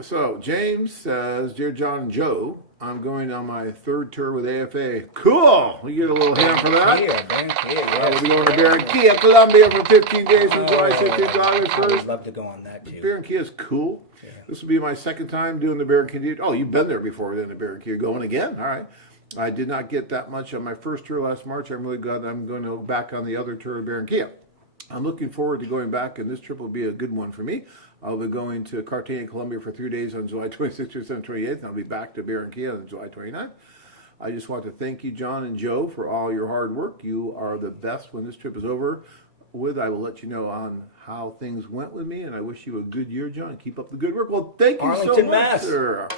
So James says, Dear John and Joe, I'm going on my 3rd tour with AFA. Cool! We get a little hand for that. Here, man. Here, We'll be going to Barranquilla, Colombia for 15 days from July 16th to August I would 1st. love to go on that too. Barranquilla is cool. This will be my 2nd time doing the Barranquilla. Oh, you've been there before then, the Barranquilla. Going again? All right. I did not get that much on my first tour last March. I'm really glad that I'm going to go back on the other tour of Barranquilla. I'm looking forward to going back, and this trip will be a good one for me. I'll be going to Cartagena, Colombia for 3 days on July 26th, 27th, 28th, and I'll be back to Barranquilla on July 29th. I just want to thank you, John and Joe, for all your hard work. You are the best. When this trip is over with, I will let you know on how things went with me, and I wish you a good year, John. Keep up the good work. Well, thank you so Arlington, much, Mass. sir.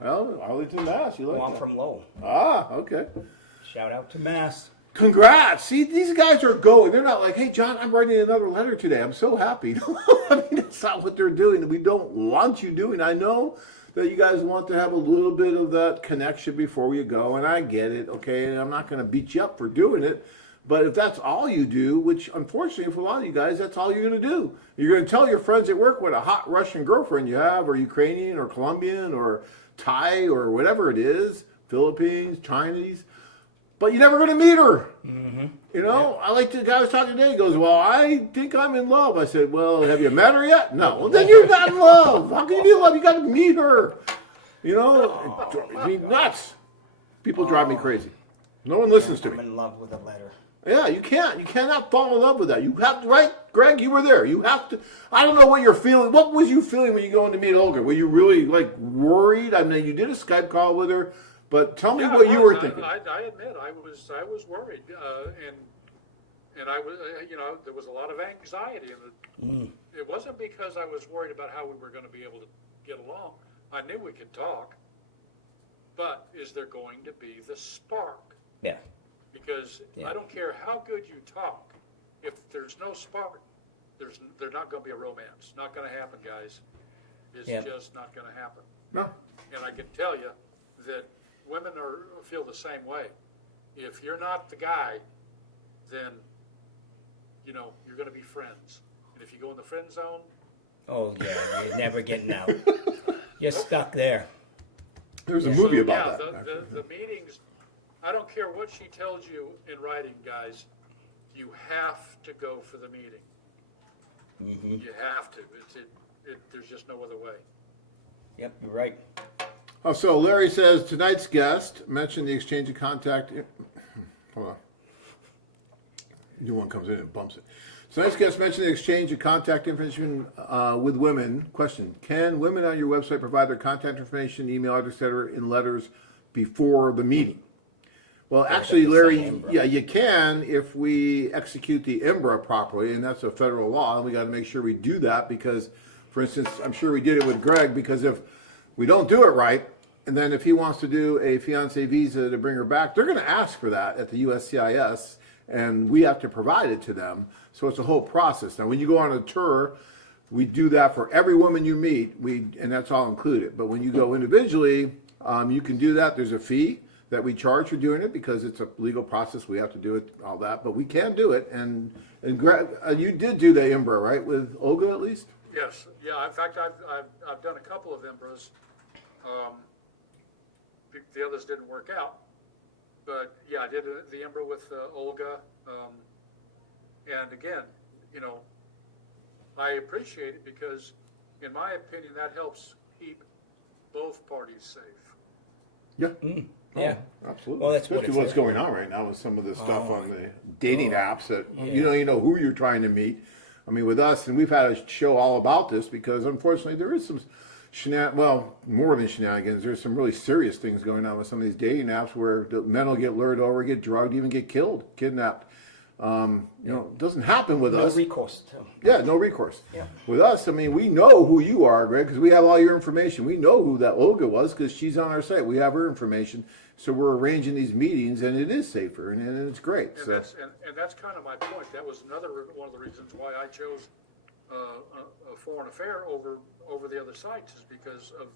Well, Arlington, Mass. You like Well, I'm that? from Lowell. Ah, okay. Shout out to Mass. Congrats. See, these guys are going. They're not like, hey, John, I'm writing another letter today. I'm so happy. I mean, that's not what they're doing. We don't want you doing. I know that you guys want to have a little bit of that connection before you go, and I get it, okay? And I'm not going to beat you up for doing it. But if that's all you do, which unfortunately for a lot of you guys, that's all you're going to do. You're going to tell your friends at work what a hot Russian girlfriend you have, or Ukrainian, or Colombian, or Thai, or whatever it is, Philippines, Chinese. But you're never going to meet her. Mm-hmm. You know, I like the guy I was talking today. He goes, well, I think I'm in love. I said, well, have you met her yet? No. Well, then you're not in love. How can you be in love? You got to meet her. You know, it drives me nuts. People drive me crazy. No one listens to I'm me. in love with a letter. Yeah, you can't. You cannot fall in love with that. You have to, right, Greg? You were there. You have to. I don't know what you're feeling. What was you feeling when you go in to meet Olga? Were you really, like, worried? I mean, you did a Skype call with her. But tell me Yeah, what I you was. were thinking. I admit I was worried, and I was there was a lot of anxiety, and it wasn't because I was worried about how we were going to be able to get along. I knew we could talk, but is there going to be the spark? Yeah. Because Yeah. I don't care how good you talk, if there's no spark, there's not going to be a romance. Not going to happen, guys. It's Yeah. just not going to happen. No. And I can tell you that women feel the same way. If you're not the guy, then, you know, you're going to be friends. And if you go in the friend zone, Oh, yeah, you're never getting out. You're stuck there. There's a movie so, about yeah, that. the meetings, I don't care what she tells you in writing, guys, you have to go for the meeting. You have to. There's just no other way. Yep, you're right. Oh, so Larry says tonight's guest mentioned the exchange of contact. Hold on. New one comes in and bumps it. Tonight's guest mentioned the exchange of contact information with women. Question: can women on your website provide their contact information, email address, etc., in letters before the meeting? Well, actually, Larry, yeah, you can if we execute the IMBRA properly, and that's a federal law, and we got to make sure we do that because, for instance, I'm sure we did it with Greg, because if we don't do it right, and then if he wants to do a fiancé visa to bring her back, they're going to ask for that at the USCIS, and we have to provide it to them. So it's a whole process. Now, when you go on a tour, we do that for every woman you meet, and that's all included. But when you go individually, you can do that. There's a fee that we charge for doing it because it's a legal process. We have to do it, all that, but we can do it. And Greg, you did do the IMBRA, right, with Olga at least? Yes, yeah. In fact, I've done a couple of IMBRAs. The others didn't work out, but yeah, I did the IMBRA with Olga. And again, you know, I appreciate it because, in my opinion, that helps keep both parties safe. Yeah. Yeah. Absolutely. Well, that's what especially it's what's there going on right now with some of the stuff on the dating apps that you know who you're trying to meet. I mean, with us, and we've had a show all about this because unfortunately there is some more than shenanigans. There's some really serious things going on with some of these dating apps where the men will get lured over, get drugged, even get killed, kidnapped. You know, it doesn't happen with us. No recourse, too. Yeah, no recourse. Yeah. With us, I mean, we know who you are, Greg, because we have all your information. We know who that Olga was because she's on our site. We have her information, so we're arranging these meetings, and it is safer, and it's great. And So that's kind of my point. That was one of the reasons why I chose a foreign affair over the other sites, is because of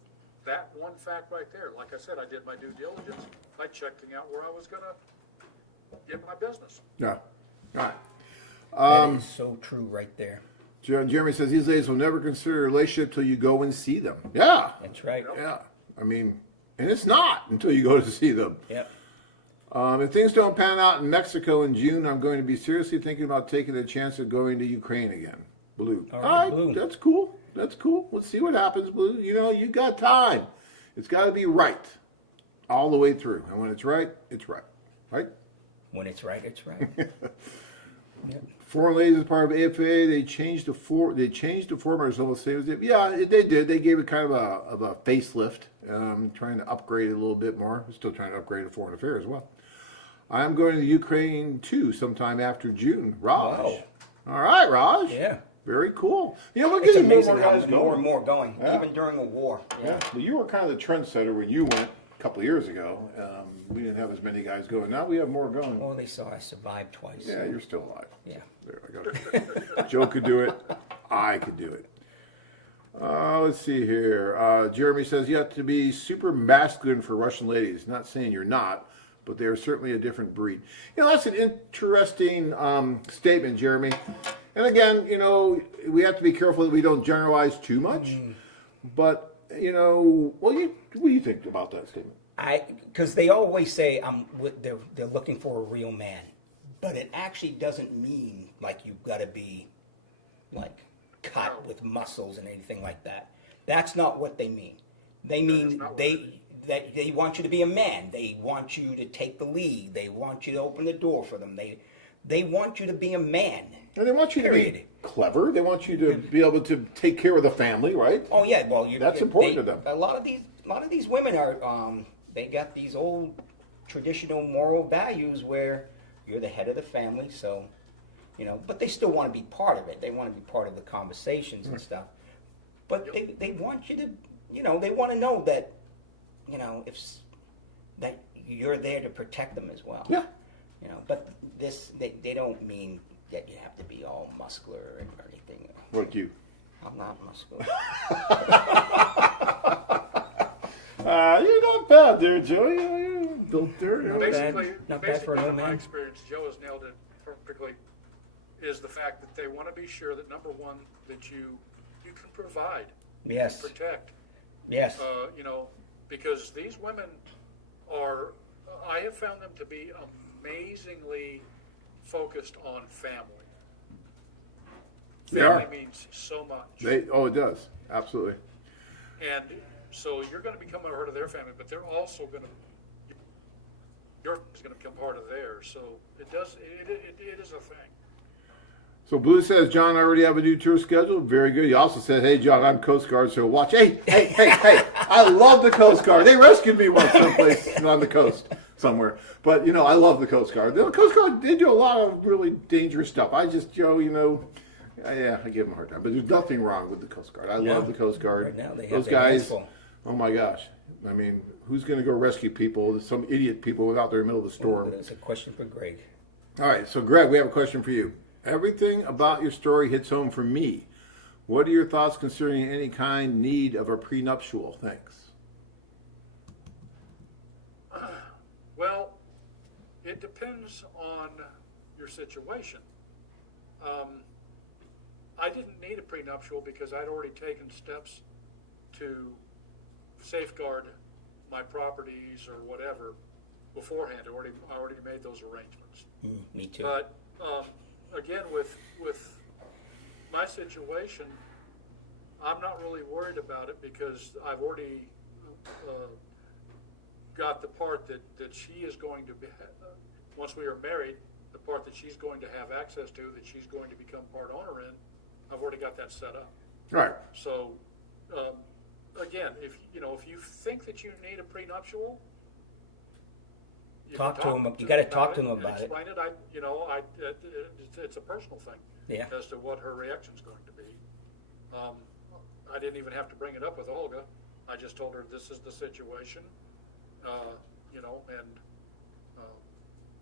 that one fact right there. Like I said, I did my due diligence by checking out where I was going to get my business. yeah, all right. That is so true right there. Jeremy says these ladies will never consider a relationship till you go and see them. Yeah, That's right. yeah. I mean, and it's not until you go to see them. Yep. If things don't pan out in Mexico in June, I'm going to be seriously thinking about taking a chance of going to Ukraine again. Blue. All right, Blue. That's cool. That's cool. Let's see what happens, Blue. You know, you got time. It's got to be right all the way through. And when it's right, it's right. Right? When it's right, it's right. Yep. Foreign ladies as part of AFA, they changed the format as almost the same as it. Yeah, they did. They gave it kind of a facelift, trying to upgrade it a little bit more. Still trying to upgrade a foreign affair as well. I am going to the Ukraine too sometime after June. Raj. Wow. All right, Raj. Yeah. Very cool. You know, we're It's getting more and amazing more how guys more and going. more going, Yeah. even during a war. Yeah, well, you were kind of the trendsetter when you went a couple of years ago. We didn't have as many guys going. Now we have more going. Well, they saw I survived twice. Yeah, you're still alive. Yeah. There, I got it. Joe could do it. I could do it. Let's see here. Jeremy says you have to be super masculine for Russian ladies. Not saying you're not, but they are certainly a different breed. You know, that's an interesting statement, Jeremy. And again, you know, we have to be careful that we don't generalize too much. But, you know, what do you think about that statement? Because they always say they're looking for a real man, but it actually doesn't mean like you've got to be like cut with muscles and anything like that. That's not what they mean. They mean they want you to be a man. They want you to take the lead. They want you to open the door for them. They want you to be a man. And they want you to Period. be clever. They want you to be able to take care of the family, right? Oh yeah, well That's important to them. A lot of these women are they got these old traditional moral values where you're the head of the family, so you know, but they still want to be part of it. They want to be part of the conversations and stuff. But they want you to, you know, they want to know that, you know, if that you're there to protect them as well. Yeah. You know, but they don't mean that you have to be all muscular or anything. Like you. I'm not muscular. You're not bad there, Joe. You're built there. No, Basically, not bad for an old in my man. experience, Joe has nailed it perfectly, is the fact that they want to be sure that, number one, that you can provide, Yes. protect. Yes. You know, because these women are, I have found them to be amazingly focused on family. They Family are. means so much. It does. Absolutely. And so you're going to become a part of their family, but they're also going to, your family's going to become part of theirs. So it is a thing. So Blue says, John, I already have a new tour scheduled. Very good. He also said, hey, John, I'm Coast Guard, so watch. Hey. I love the Coast Guard. They rescued me once someplace on the coast somewhere. But, you know, I love the Coast Guard. The Coast Guard, they do a lot of really dangerous stuff. I just, Joe, you know, I give them a hard time. But there's nothing wrong with the Coast Guard. I love the Coast Guard. Right now they have Those their hands guys, full. oh my gosh. I mean, who's going to go rescue people? Some idiot people out there in the middle of the storm. That's a question for Greg. All right, so Greg, we have a question for you. Everything about your story hits home for me. What are your thoughts concerning any kind need of a prenuptial? Thanks. Well, it depends on your situation. I didn't need a prenuptial because I'd already taken steps to safeguard my properties or whatever beforehand. I already made those arrangements. Me too. But again, with my situation, I'm not really worried about it because I've already got the part that she is going to be, once we are married, the part that she's going to have access to, that she's going to become part owner in, I've already got that set up. All right. So again, if you think that you need a prenuptial, you Talk can to him. You got to talk to him about it. Explain it. It's a personal thing. Yeah. As to what her reaction's going to be. I didn't even have to bring it up with Olga. I just told her this is the situation. And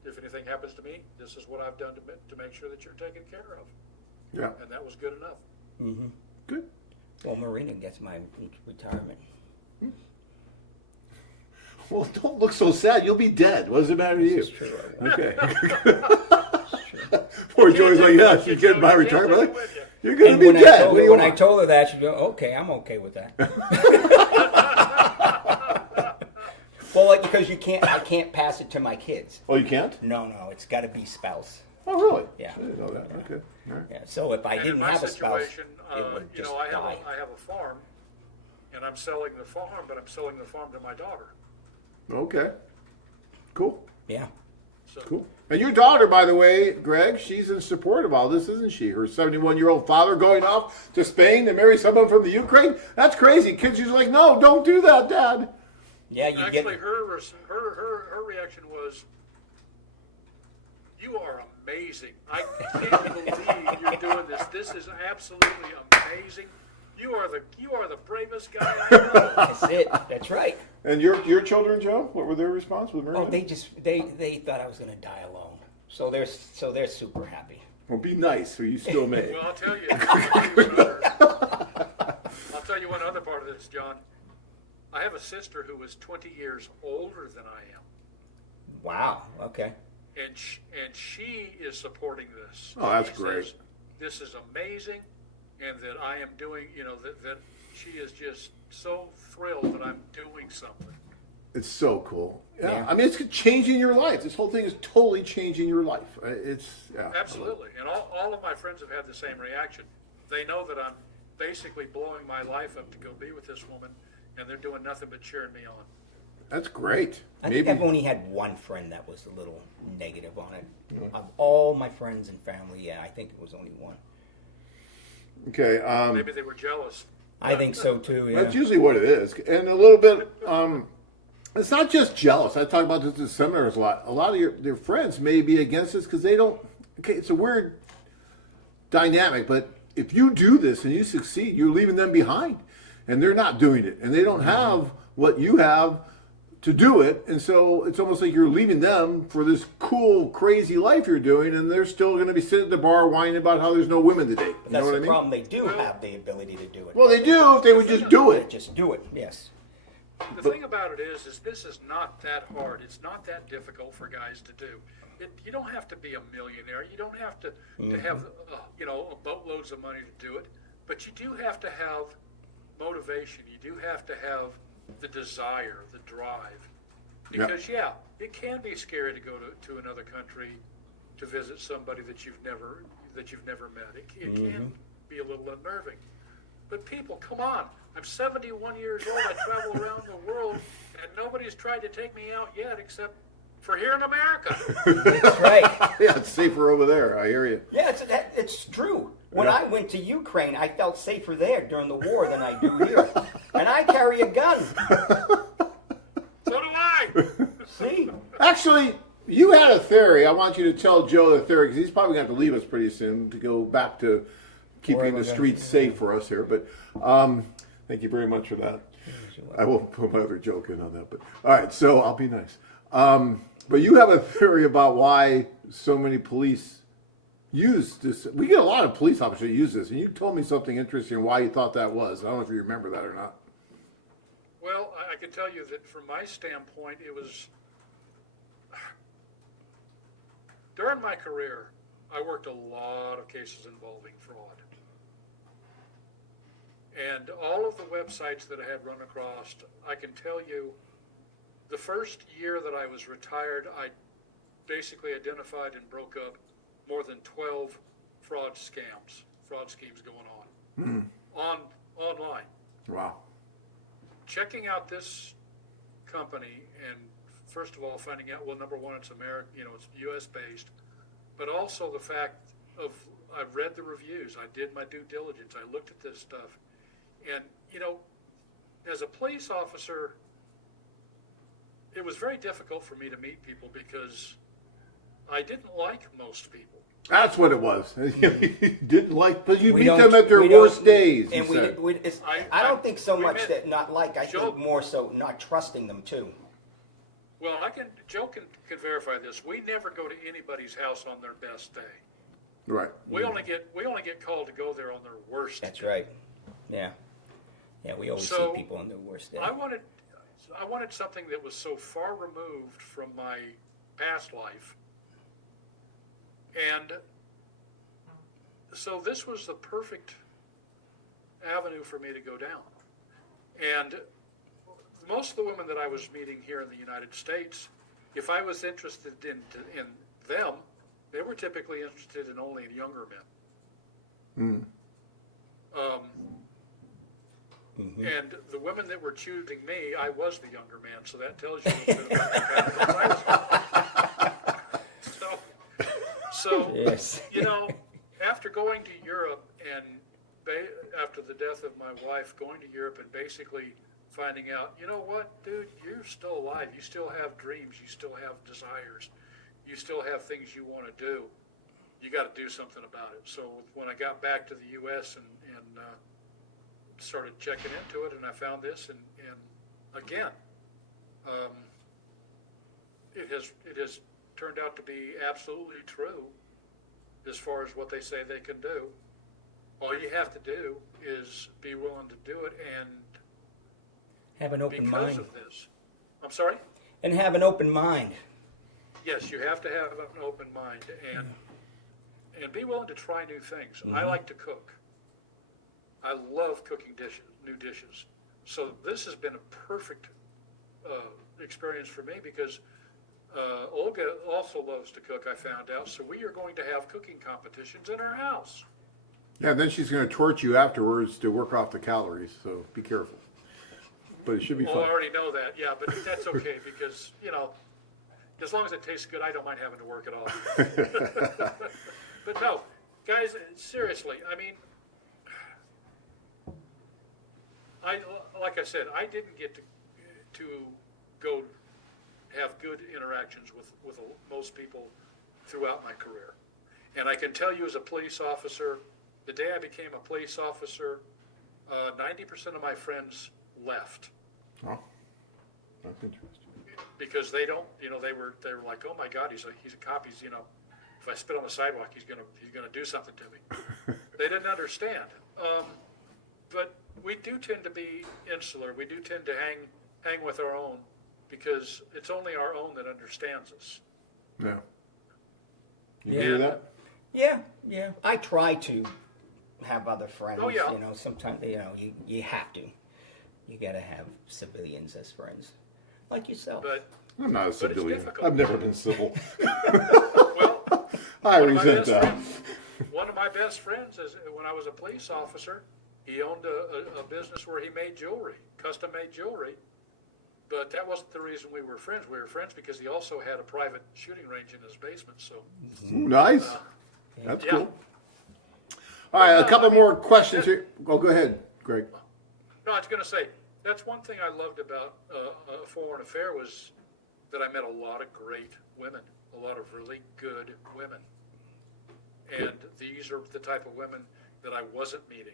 if anything happens to me, this is what I've done to make sure that you're taken care of. Yeah. And that was good enough. Mm-hmm. Good. Well, Marina gets my retirement. Well, don't look so sad. You'll be dead. What does it matter to you? It's true. Okay. Poor Joey's like, yeah, you get my retirement. Like, you're going to be dead. When I told her that, she'd go, okay, I'm okay with that. Well, because I can't pass it to my kids. Oh, you can't? No, it's got to be spouse. Oh, really? Yeah. I didn't know that. Okay. All right. Yeah. So if I And didn't in my have a spouse, situation, it would just I die. have a farm, and I'm selling the farm, but I'm selling the farm to my daughter. Okay. Cool. Yeah. So Cool. And your daughter, by the way, Greg, she's in support of all this, isn't she? Her 71-year-old father going off to Spain to marry someone from the Ukraine? That's crazy. Kids, she's like, no, don't do that, Dad. Yeah, you actually, get. her reaction was, "You are amazing. I can't believe you're doing this. This is absolutely amazing. You are the bravest guy I know." That's it. That's right. And your children, Joe, what were their response with Maria? Oh, they thought I was going to die alone. So they're super happy. Well, be nice, so you still may. Well, I'll tell you one other part of this, John. I have a sister who is 20 years older than I am. Wow. Okay. And she is supporting this. Oh, that's She great. says, this is amazing, and that I am doing, that she is just so thrilled that I'm doing something. It's so cool. Yeah. Yeah. I mean, it's changing your life. This whole thing is totally changing your life. Yeah. Absolutely. And all of my friends have had the same reaction. They know that I'm basically blowing my life up to go be with this woman, and they're doing nothing but cheering me on. That's great. I think I've only had one friend that was a little negative on it. Of all my friends and family, yeah, I think it was only one. Okay. Maybe they were jealous. I think so too. Yeah. That's usually what it is. And a little bit, it's not just jealous. I talk about this in seminars a lot. A lot of your friends may be against this because they don't, okay, it's a weird dynamic, but if you do this and you succeed, you're leaving them behind. And they're not doing it. And they don't have what you have to do it, and so it's almost like you're leaving them for this cool, crazy life you're doing, and they're still going to be sitting at the bar whining about how there's no women to date. But that's what the I mean? problem. They do have the ability to do it. Well, they do if they would just do it. Just do it. Yes. The thing about it is this is not that hard. It's not that difficult for guys to do. You don't have to be a millionaire. You don't have to have boatloads of money to do it. But you do have to have motivation. You do have to have the desire, the drive. Because it can be scary to go to another country to visit somebody that you've never met. It can be a little unnerving. But people, come on. I'm 71 years old. I travel around the world, and nobody's tried to take me out yet except for here in America. That's right. Yeah, it's safer over there. I hear you. Yeah, it's true. When I went to Ukraine, I felt safer there during the war than I do here. And I carry a gun. So do I. See? Actually, you had a theory. I want you to tell Joe the theory, because he's probably going to have to leave us pretty soon to go back to keeping the streets safe for us here. But thank you very much for that. I won't put my other joke in on that. But all right, so I'll be nice. But you have a theory about why so many police use this. We get a lot of police officers that use this, and you told me something interesting why you thought that was. I don't know if you remember that or not. Well, I can tell you that from my standpoint, it was during my career, I worked a lot of cases involving fraud. And all of the websites that I had run across, I can tell you, the first year that I was retired, I basically identified and broke up more than 12 fraud schemes going on online. Wow. Checking out this company and first of all finding out, well, number one, it's American, it's U.S. based, but also the fact of I've read the reviews, I did my due diligence, I looked at this stuff, and as a police officer, it was very difficult for me to meet people because I didn't like most people. That's what it was. Didn't like, but you We meet don't- them at their we don't- worst days. And you said. I don't think so we much met- that not like, I Joe- think more so not trusting them too. Well, Joe can verify this. We never go to anybody's house on their best day. Right. We only get called to go there on their worst. That's right. Yeah. Yeah, we always So, see people on their worst day. I wanted something that was so far removed from my past life. And so this was the perfect avenue for me to go down. And most of the women that I was meeting here in the United States, if I was interested in them, they were typically interested in only younger men. And the women that were choosing me, I was the younger man, so that tells you a little bit about the kind of person I was. So Yes. after going to Europe and after the death of my wife, going to Europe and basically finding out, you know what, dude, you're still alive. You still have dreams. You still have desires. You still have things you want to do. You got to do something about it. So when I got back to the U.S. and started checking into it, and I found this, and again, it has turned out to be absolutely true as far as what they say they can do. All you have to do is be willing to do it, and Have an open because mind. of this, I'm sorry? And have an open mind. Yes, you have to have an open mind and be willing to try new things. I like to cook. I love cooking new dishes. So this has been a perfect experience for me because Olga also loves to cook, I found out. So we are going to have cooking competitions in our house. Yeah, then she's going to torch you afterwards to work off the calories, so be careful. But it should be Well, fun. I already know that, yeah, but that's okay because, as long as it tastes good, I don't mind having to work at all. But no, guys, seriously, I mean, like I said, I didn't get to go have good interactions with most people throughout my career. And I can tell you as a police officer, the day I became a police officer, 90% of my friends left. Oh, that's interesting. because they don't, they were like, oh my God, he's a cop. He's, if I spit on the sidewalk, he's gonna do something to me. They didn't understand. But we do tend to be insular. We do tend to hang with our own, because it's only our own that understands us. Yeah. You Yeah. hear that? Yeah. I try to have other friends. Oh, yeah. Sometimes you have to. You gotta have civilians as friends, like yourself. But I'm not a it's civilian. difficult. I've never been civil. well, I one of my resent best that. friends- One of my best friends, is when I was a police officer, he owned a business where he made jewelry, custom-made jewelry. But that wasn't the reason we were friends. We were friends because he also had a private shooting range in his basement. So, Ooh, nice. That's yeah. cool. All right, a couple more questions here. Oh, go ahead, Greg. No, I was going to say, that's one thing I loved about a foreign affair, was that I met a lot of great women, a lot of really good women. And these are the type of women that I wasn't meeting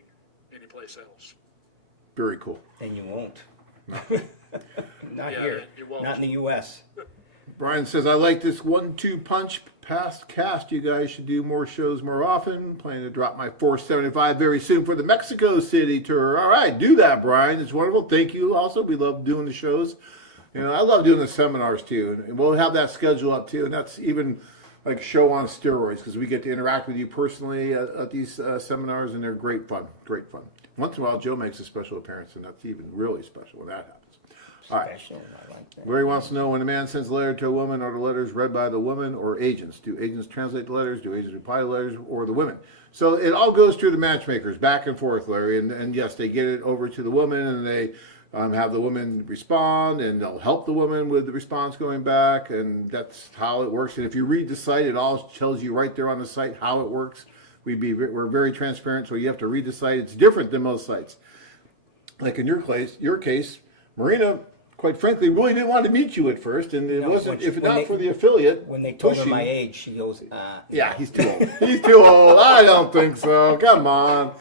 anyplace else. Very cool. And you won't. Not Yeah, here. you won't. Not in the U.S. Brian says, I like this 1-2 punch past cast. You guys should do more shows more often. Planning to drop my 475 very soon for the Mexico City tour. All right, do that, Brian. It's wonderful. Thank you. Also, we love doing the shows. I love doing the seminars too. And we'll have that schedule up too. And that's even like a show on steroids, because we get to interact with you personally at these seminars, and they're great fun. Great fun. Once in a while, Joe makes a special appearance, and that's even really special when that happens. All right. Special. I like that. Larry wants to know, when a man sends a letter to a woman, are the letters read by the woman or agents? Do agents translate the letters? Do agents reply to letters, or the women? So it all goes through the matchmakers, back and forth, Larry. And yes, they get it over to the woman, and they have the woman respond, and they'll help the woman with the response going back, and that's how it works. And if you read the site, it all tells you right there on the site how it works. We're very transparent, so you have to read the site. It's different than most sites. Like in your case, Marina, quite frankly, really didn't want to meet you at first, and it No, wasn't, if when not they- for the affiliate When they told her pushing. my age, she goes, Yeah, he's too old. He's too old. I don't think so. Come on.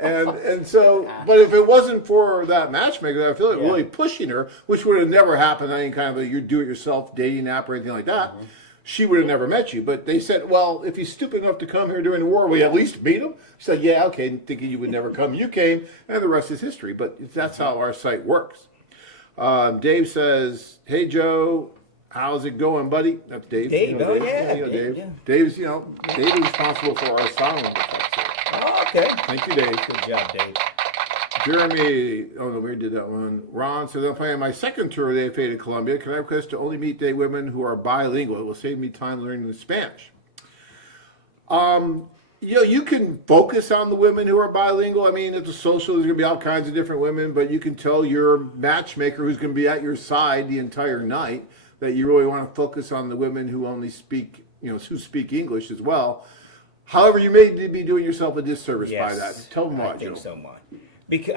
And so, but if it wasn't for that matchmaker, that affiliate really pushing her, which would have never happened on any kind of you do-it-yourself dating app or anything like that, she would have never met you. But they said, well, if he's stupid enough to come here during the war, we at least meet him. She said, yeah, okay, thinking you would never come. You came, and the rest is history. But that's how our site works. Dave says, hey, Joe, how's it going, buddy? That's Dave. Dave, oh, yeah, You know Dave, Dave. yeah. Dave's, Dave is responsible for our sound. oh, okay. Thank you, Dave. Good job, Dave. Jeremy, oh no, we did that one. Ron says, I'm planning my second tour of the AFA to Colombia. Can I request to only meet date women who are bilingual? It will save me time learning the Spanish. You can focus on the women who are bilingual. I mean, at the social, there's going to be all kinds of different women, but you can tell your matchmaker who's going to be at your side the entire night that you really want to focus on the women who only speak, who speak English as well. However, you may be doing yourself a disservice by that. Tell them why, I think Joe. so much. Because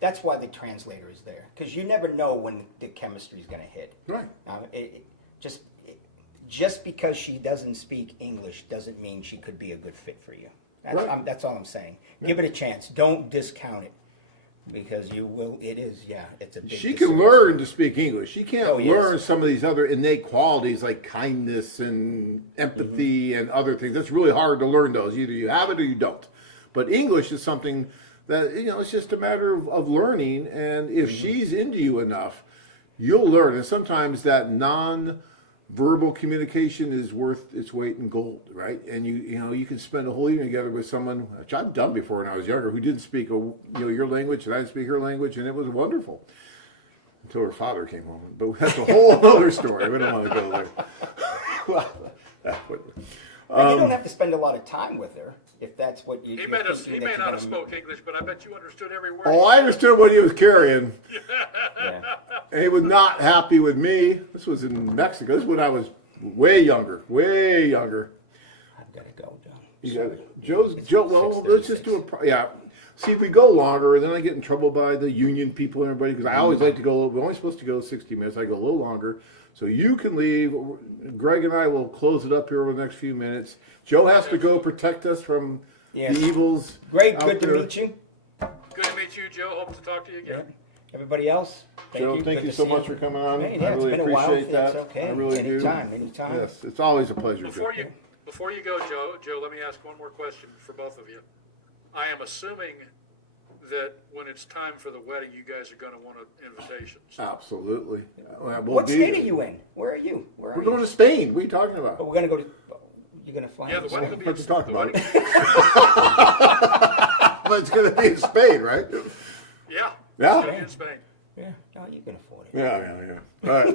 that's why the translator is there, because you never know when the chemistry is going to hit. Right. Just because she doesn't speak English doesn't mean she could be a good fit for you. That's all I'm saying. Give it a chance. Don't discount it, because you will. It's a big She can disservice. learn to speak English. She can't Oh, yes. learn some of these other innate qualities like kindness and empathy and other things. It's really hard to learn those. Either you have it or you don't. But English is something that, it's just a matter of learning. And if she's into you enough, you'll learn. And sometimes that non-verbal communication is worth its weight in gold, right? And you can spend a whole evening together with someone, which I've done before when I was younger, who didn't speak your language and I didn't speak her language, and it was wonderful until her father came home. But that's a whole other story. We don't want to go there. And you don't have to spend a lot of time with her if that's what you. He you're may thinking that not you're have gonna- spoke English, but I bet you understood every word. Oh, I understood what he was carrying. Yeah. And he was not happy with me. This was in Mexico. This is when I was way younger. I've got to go, John. You got it. Joe, well, let's just 6:36. do yeah. See, if we go longer, then I get in trouble by the union people and everybody, because I always like to go, we're only supposed to go 60 minutes. I go a little longer. So you can leave. Greg and I will close it up here over the next few minutes. Joe has to go protect us from Yes. the evils. Great, out good to there. meet you. Good to meet you, Joe. Hope to talk to you again. Everybody else, Joe, you. thank Good you to so see much for coming on. Hey, I yeah, it's really been a while. appreciate that. It's okay. I really Anytime, do. anytime. Yes, it's always a pleasure. Joe. Before you go, Joe, let me ask one more question for both of you. I am assuming that when it's time for the wedding, you guys are going to want invitations. Absolutely. We'll What be state there. are you in? Where are you? Where are We're you? going to Spain. What are you talking about? But we're going to go to. You're going to fly. Yeah, the to wedding will Spain? be Let's talk the about wedding- But it's going to be in Spain, right? Yeah. Yeah? It's gonna be in Spain. Yeah, no, you can afford it. Yeah. All right.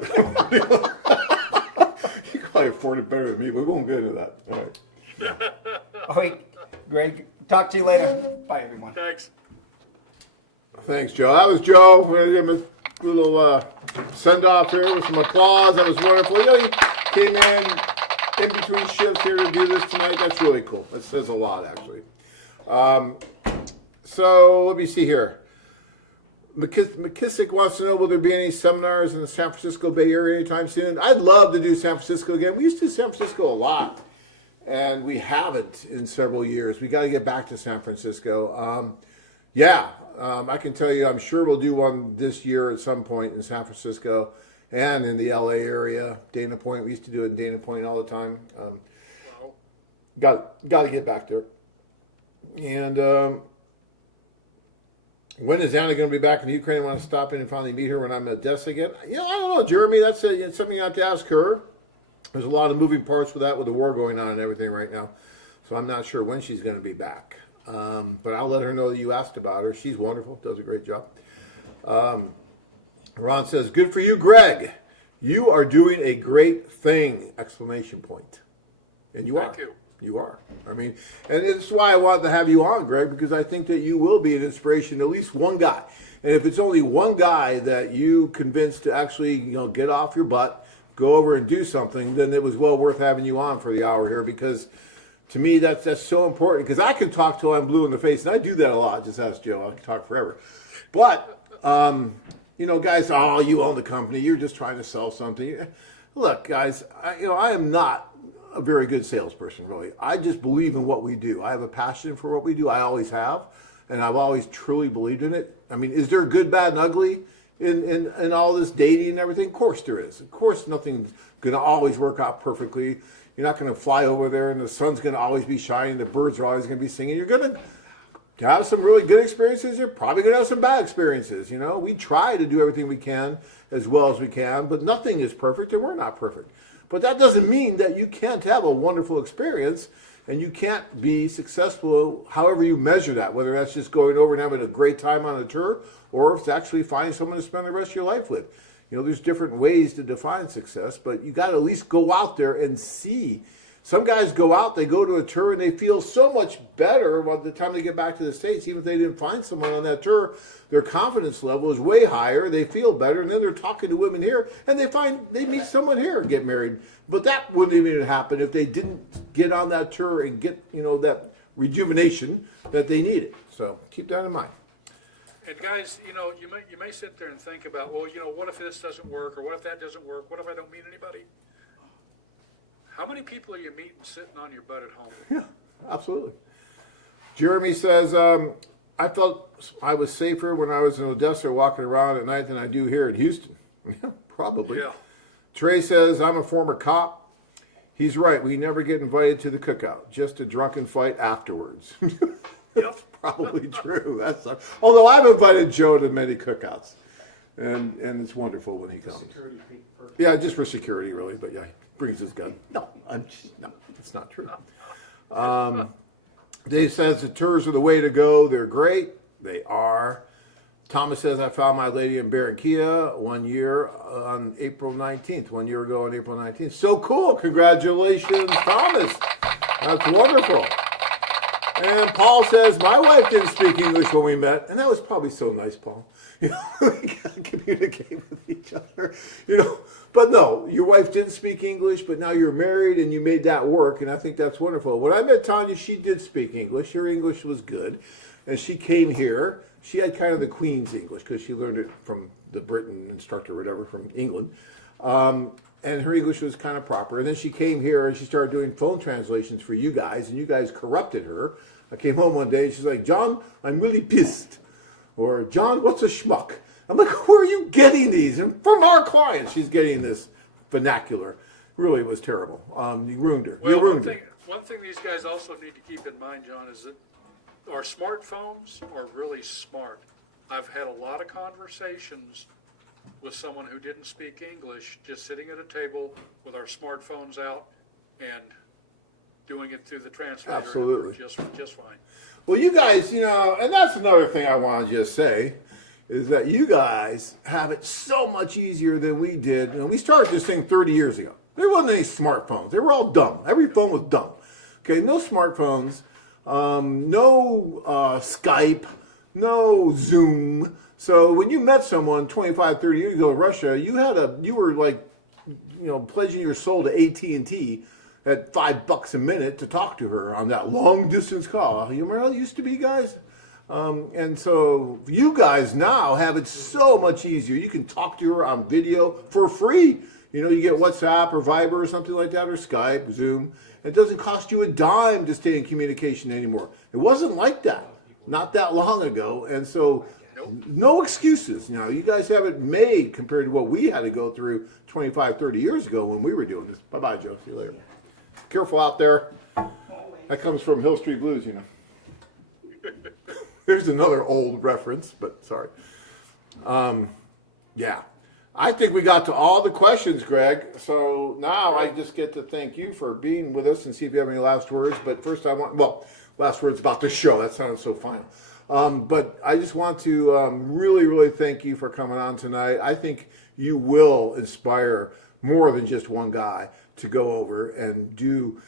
You can probably afford it better than me, but we won't get into that. All right. All right, Greg. Talk to you later. Bye, everyone. Thanks. Thanks, Joe. That was Joe. We're going to give him a little send off here with some applause. That was wonderful. You know, he came in between shifts here to do this tonight. That's really cool. That says a lot, actually. So let me see here. McKissick wants to know, will there be any seminars in the San Francisco Bay Area anytime soon? I'd love to do San Francisco again. We used to do San Francisco a lot, and we haven't in several years. We got to get back to San Francisco. I can tell you, I'm sure we'll do one this year at some point in San Francisco and in the LA area. Dana Point, we used to do it in Dana Point all the time. Got to get back there. And when is Anna going to be back in Ukraine? I want to stop in and finally meet her when I'm at Odessa again. You know, I don't know, Jeremy. That's something you have to ask her. There's a lot of moving parts with that, with the war going on and everything right now. So I'm not sure when she's going to be back. But I'll let her know that you asked about her. She's wonderful. Does a great job. Ron says, good for you, Greg. You are doing a great thing! Exclamation point. And you are. Thank you. You are. I mean, and it's why I wanted to have you on, Greg, because I think that you will be an inspiration to at least one guy. And if it's only one guy that you convinced to actually, get off your butt, go over and do something, then it was well worth having you on for the hour here, because to me that's so important. Because I can talk till I'm blue in the face, and I do that a lot. Just ask Joe. I can talk forever. But guys, you own the company. You're just trying to sell something. Look, guys, I am not a very good salesperson, really. I just believe in what we do. I have a passion for what we do. I always have, and I've always truly believed in it. I mean, is there good, bad, and ugly in all this dating and everything? Of course there is. Of course nothing's going to always work out perfectly. You're not going to fly over there and the sun's going to always be shining. The birds are always going to be singing. You're going to have some really good experiences. You're probably going to have some bad experiences. We try to do everything we can as well as we can, but nothing is perfect, and we're not perfect. But that doesn't mean that you can't have a wonderful experience and you can't be successful however you measure that, whether that's just going over and having a great time on a tour or if it's actually finding someone to spend the rest of your life with. There's different ways to define success, but you got to at least go out there and see. Some guys go out, they go to a tour, and they feel so much better by the time they get back to the States. Even if they didn't find someone on that tour, their confidence level is way higher. They feel better, and then they're talking to women here, and they meet someone here and get married. But that wouldn't even happen if they didn't get on that tour and get that rejuvenation that they needed. So keep that in mind. And guys, you may sit there and think about, well, what if this doesn't work, or what if that doesn't work? What if I don't meet anybody? How many people are you meeting sitting on your butt at home? Yeah, absolutely. Jeremy says, I felt I was safer when I was in Odessa walking around at night than I do here in Houston. Yeah, probably. Yeah. Trey says, I'm a former cop. He's right. We never get invited to the cookout. Just a drunken fight afterwards. That's probably true. Although I've invited Joe to many cookouts. And it's wonderful when he comes. Yeah, just for security, really. But yeah, he brings his gun. No, it's not true. Dave says the tours are the way to go. They're great. They are. Thomas says, I found my lady in Barranquilla 1 year on April 19th. 1 year ago on April 19th. So cool. Congratulations, Thomas. That's wonderful. And Paul says, my wife didn't speak English when we met. And that was probably so nice, Paul. We got to communicate with each other. But no, your wife didn't speak English, but now you're married and you made that work. And I think that's wonderful. When I met Tanya, she did speak English. Her English was good. And she came here. She had kind of the Queen's English because she learned it from the Britain instructor or whatever from England. And her English was kind of proper. And then she came here and she started doing phone translations for you guys, and you guys corrupted her. I came home one day and she's like, John, I'm really pissed. Or, John, what's a schmuck? I'm like, where are you getting these? And from our clients, she's getting this vernacular. Really, it was terrible. You ruined her. Well, You ruined her. one thing these guys also need to keep in mind, John, is that our smartphones are really smart. I've had a lot of conversations with someone who didn't speak English, just sitting at a table with our smartphones out and doing it through the translator. Absolutely. Just fine. Well, you guys, and that's another thing I want to just say, is that you guys have it so much easier than we did. We started this thing 30 years ago. There wasn't any smartphones. They were all dumb. Every phone was dumb. Okay, no smartphones, no Skype, no Zoom. So when you met someone 25, 30 years ago in Russia, you were like, pledging your soul to AT&T at $5 a minute to talk to her on that long distance call. You remember how it used to be, guys? And so you guys now have it so much easier. You can talk to her on video for free. You get WhatsApp or Viber or something like that, or Skype, Zoom. It doesn't cost you a dime to stay in communication anymore. It wasn't like that not that long ago. And so no excuses. You guys have it made compared to what we had to go through 25, 30 years ago when we were doing this. Bye-bye, Joe. See you later. Careful out there. That comes from Hill Street Blues, There's another old reference, but sorry. Yeah. I think we got to all the questions, Greg. So now I just get to thank you for being with us and see if you have any last words. But first last words about the show. That sounded so final. But I just want to really, really thank you for coming on tonight. I think you will inspire more than just one guy to go over and do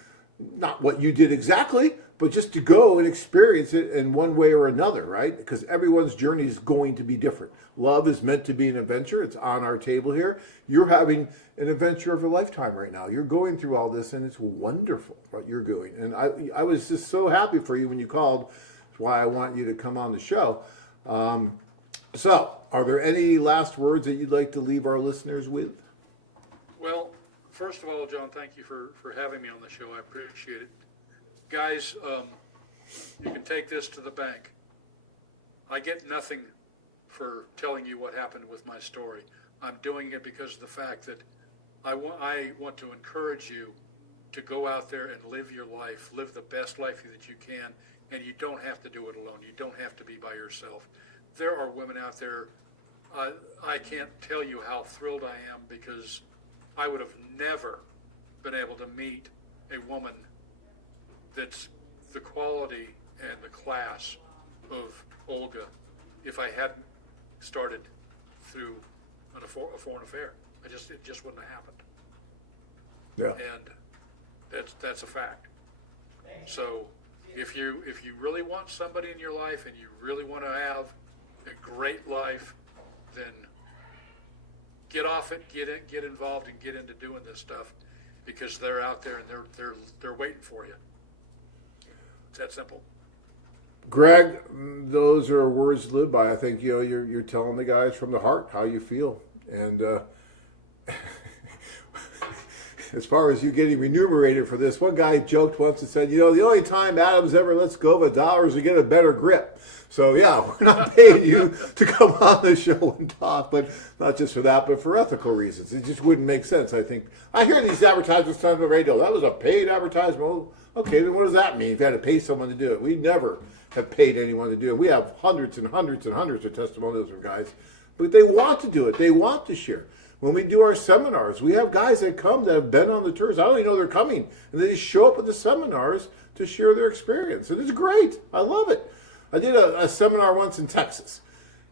not what you did exactly, but just to go and experience it in one way or another, right? Because everyone's journey is going to be different. Love is meant to be an adventure. It's on our table here. You're having an adventure of a lifetime right now. You're going through all this, and it's wonderful what you're doing. And I was just so happy for you when you called. That's why I want you to come on the show. So, are there any last words that you'd like to leave our listeners with? Well, first of all, John, thank you for having me on the show. I appreciate it. Guys, you can take this to the bank. I get nothing for telling you what happened with my story. I'm doing it because of the fact that I want to encourage you to go out there and live your life, live the best life that you can, and you don't have to do it alone. You don't have to be by yourself. There are women out there, I can't tell you how thrilled I am, because I would have never been able to meet a woman that's the quality and the class of Olga if I hadn't started through a foreign affair. It just wouldn't have happened. Yeah. And that's a fact. So if you really want somebody in your life and you really want to have a great life, then get off it, get involved, and get into doing this stuff, because they're out there and they're waiting for you. It's that simple. Greg, those are words to live by. I think you're telling the guys from the heart how you feel, and as far as you getting remunerated for this, one guy joked once and said, the only time Adams ever lets go of $1 is to get a better grip. So yeah, we're not paying you to come on the show and talk, but not just for that, but for ethical reasons. It just wouldn't make sense. I think I hear these advertisements on the radio. That was a paid advertisement. Well, okay, then what does that mean? If you had to pay someone to do it, we never have paid anyone to do it. We have hundreds and hundreds and hundreds of testimonials from guys, but they want to do it. They want to share. When we do our seminars, we have guys that come that have been on the tours. I don't even know they're coming, and they just show up at the seminars to share their experience, and it's great. I love it. I did a seminar once in Texas,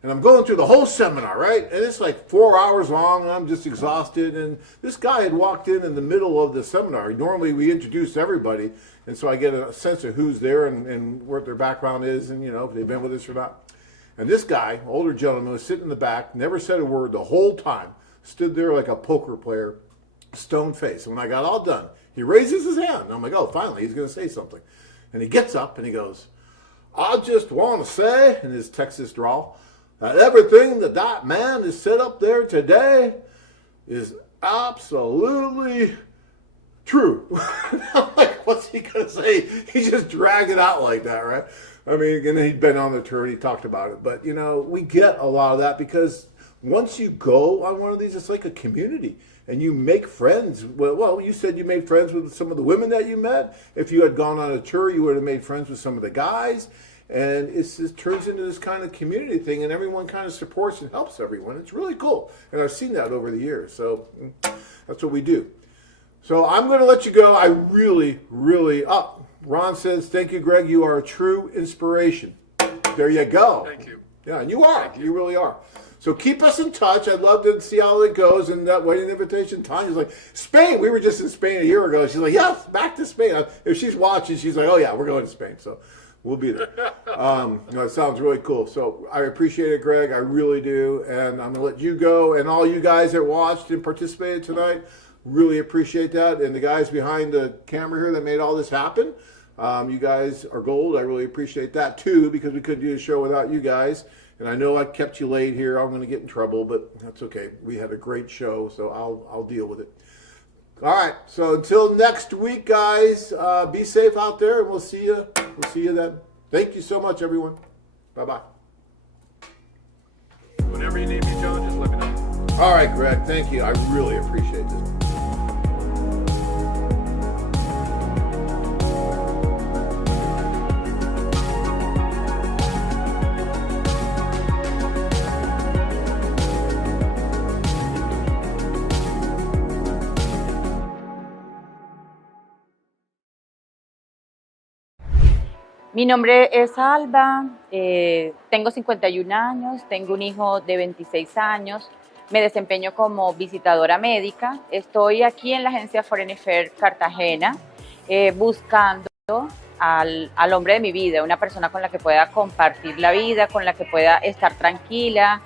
and I'm going through the whole seminar, right? And it's like 4 hours long, and I'm just exhausted. And this guy had walked in the middle of the seminar. Normally, we introduce everybody, and so I get a sense of who's there and what their background is, and if they've been with us or not. And this guy, older gentleman, was sitting in the back, never said a word the whole time, stood there like a poker player, stone face. And when I got all done, he raises his hand. And I'm like, oh, finally, he's going to say something. And he gets up and he goes, I just want to say, in his Texas drawl, that everything that man has said up there today is absolutely true. I'm like, what's he going to say? He just dragged it out like that, right? I mean, and he'd been on the tour and he talked about it. But, we get a lot of that because once you go on one of these, it's like a community. And you make friends. Well, you said you made friends with some of the women that you met. If you had gone on a tour, you would have made friends with some of the guys. And it turns into this kind of community thing, and everyone kind of supports and helps everyone. It's really cool. And I've seen that over the years. So that's what we do. So I'm going to let you go. I really, Ron says, thank you, Greg. You are a true inspiration. There you go. Thank you. Yeah, and you are. You really are. So keep us in touch. I'd love to see how it goes. And that wedding invitation, Tanya's like, Spain. We were just in Spain a year ago. She's like, yes, back to Spain. If she's watching, she's like, oh, yeah, we're going to Spain. So we'll be there. It sounds really cool. So I appreciate it, Greg. I really do. And I'm going to let you go. And all you guys that watched and participated tonight, really appreciate that. And the guys behind the camera here that made all this happen, you guys are gold. I really appreciate that, too, because we couldn't do the show without you guys. And I know I kept you late here. I'm going to get in trouble, but that's okay. We had a great show, so I'll deal with it. All right. So until next week, guys, be safe out there, and we'll see you. We'll see you then. Thank you so much, everyone. Bye-bye. Whenever you need me, John, just let me know. All right, Greg. Thank you. I really appreciate this. Mi nombre es Alba, tengo 51 años, tengo un hijo de 26 años, me desempeño como visitadora médica. Estoy aquí en la agencia Foreign Affairs Cartagena buscando al hombre de mi vida, una persona con la que pueda compartir la vida, con la que pueda estar tranquila,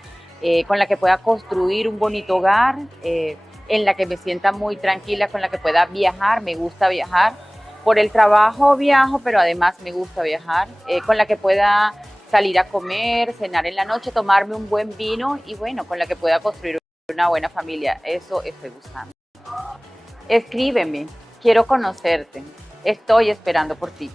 con la que pueda construir un bonito hogar, en la que me sienta muy tranquila, con la que pueda viajar, me gusta viajar. Por el trabajo viajo, pero además me gusta viajar, con la que pueda salir a comer, cenar en la noche, tomarme un buen vino y bueno, con la que pueda construir una buena familia. Eso estoy buscando. Escríbeme, quiero conocerte, estoy esperando por ti.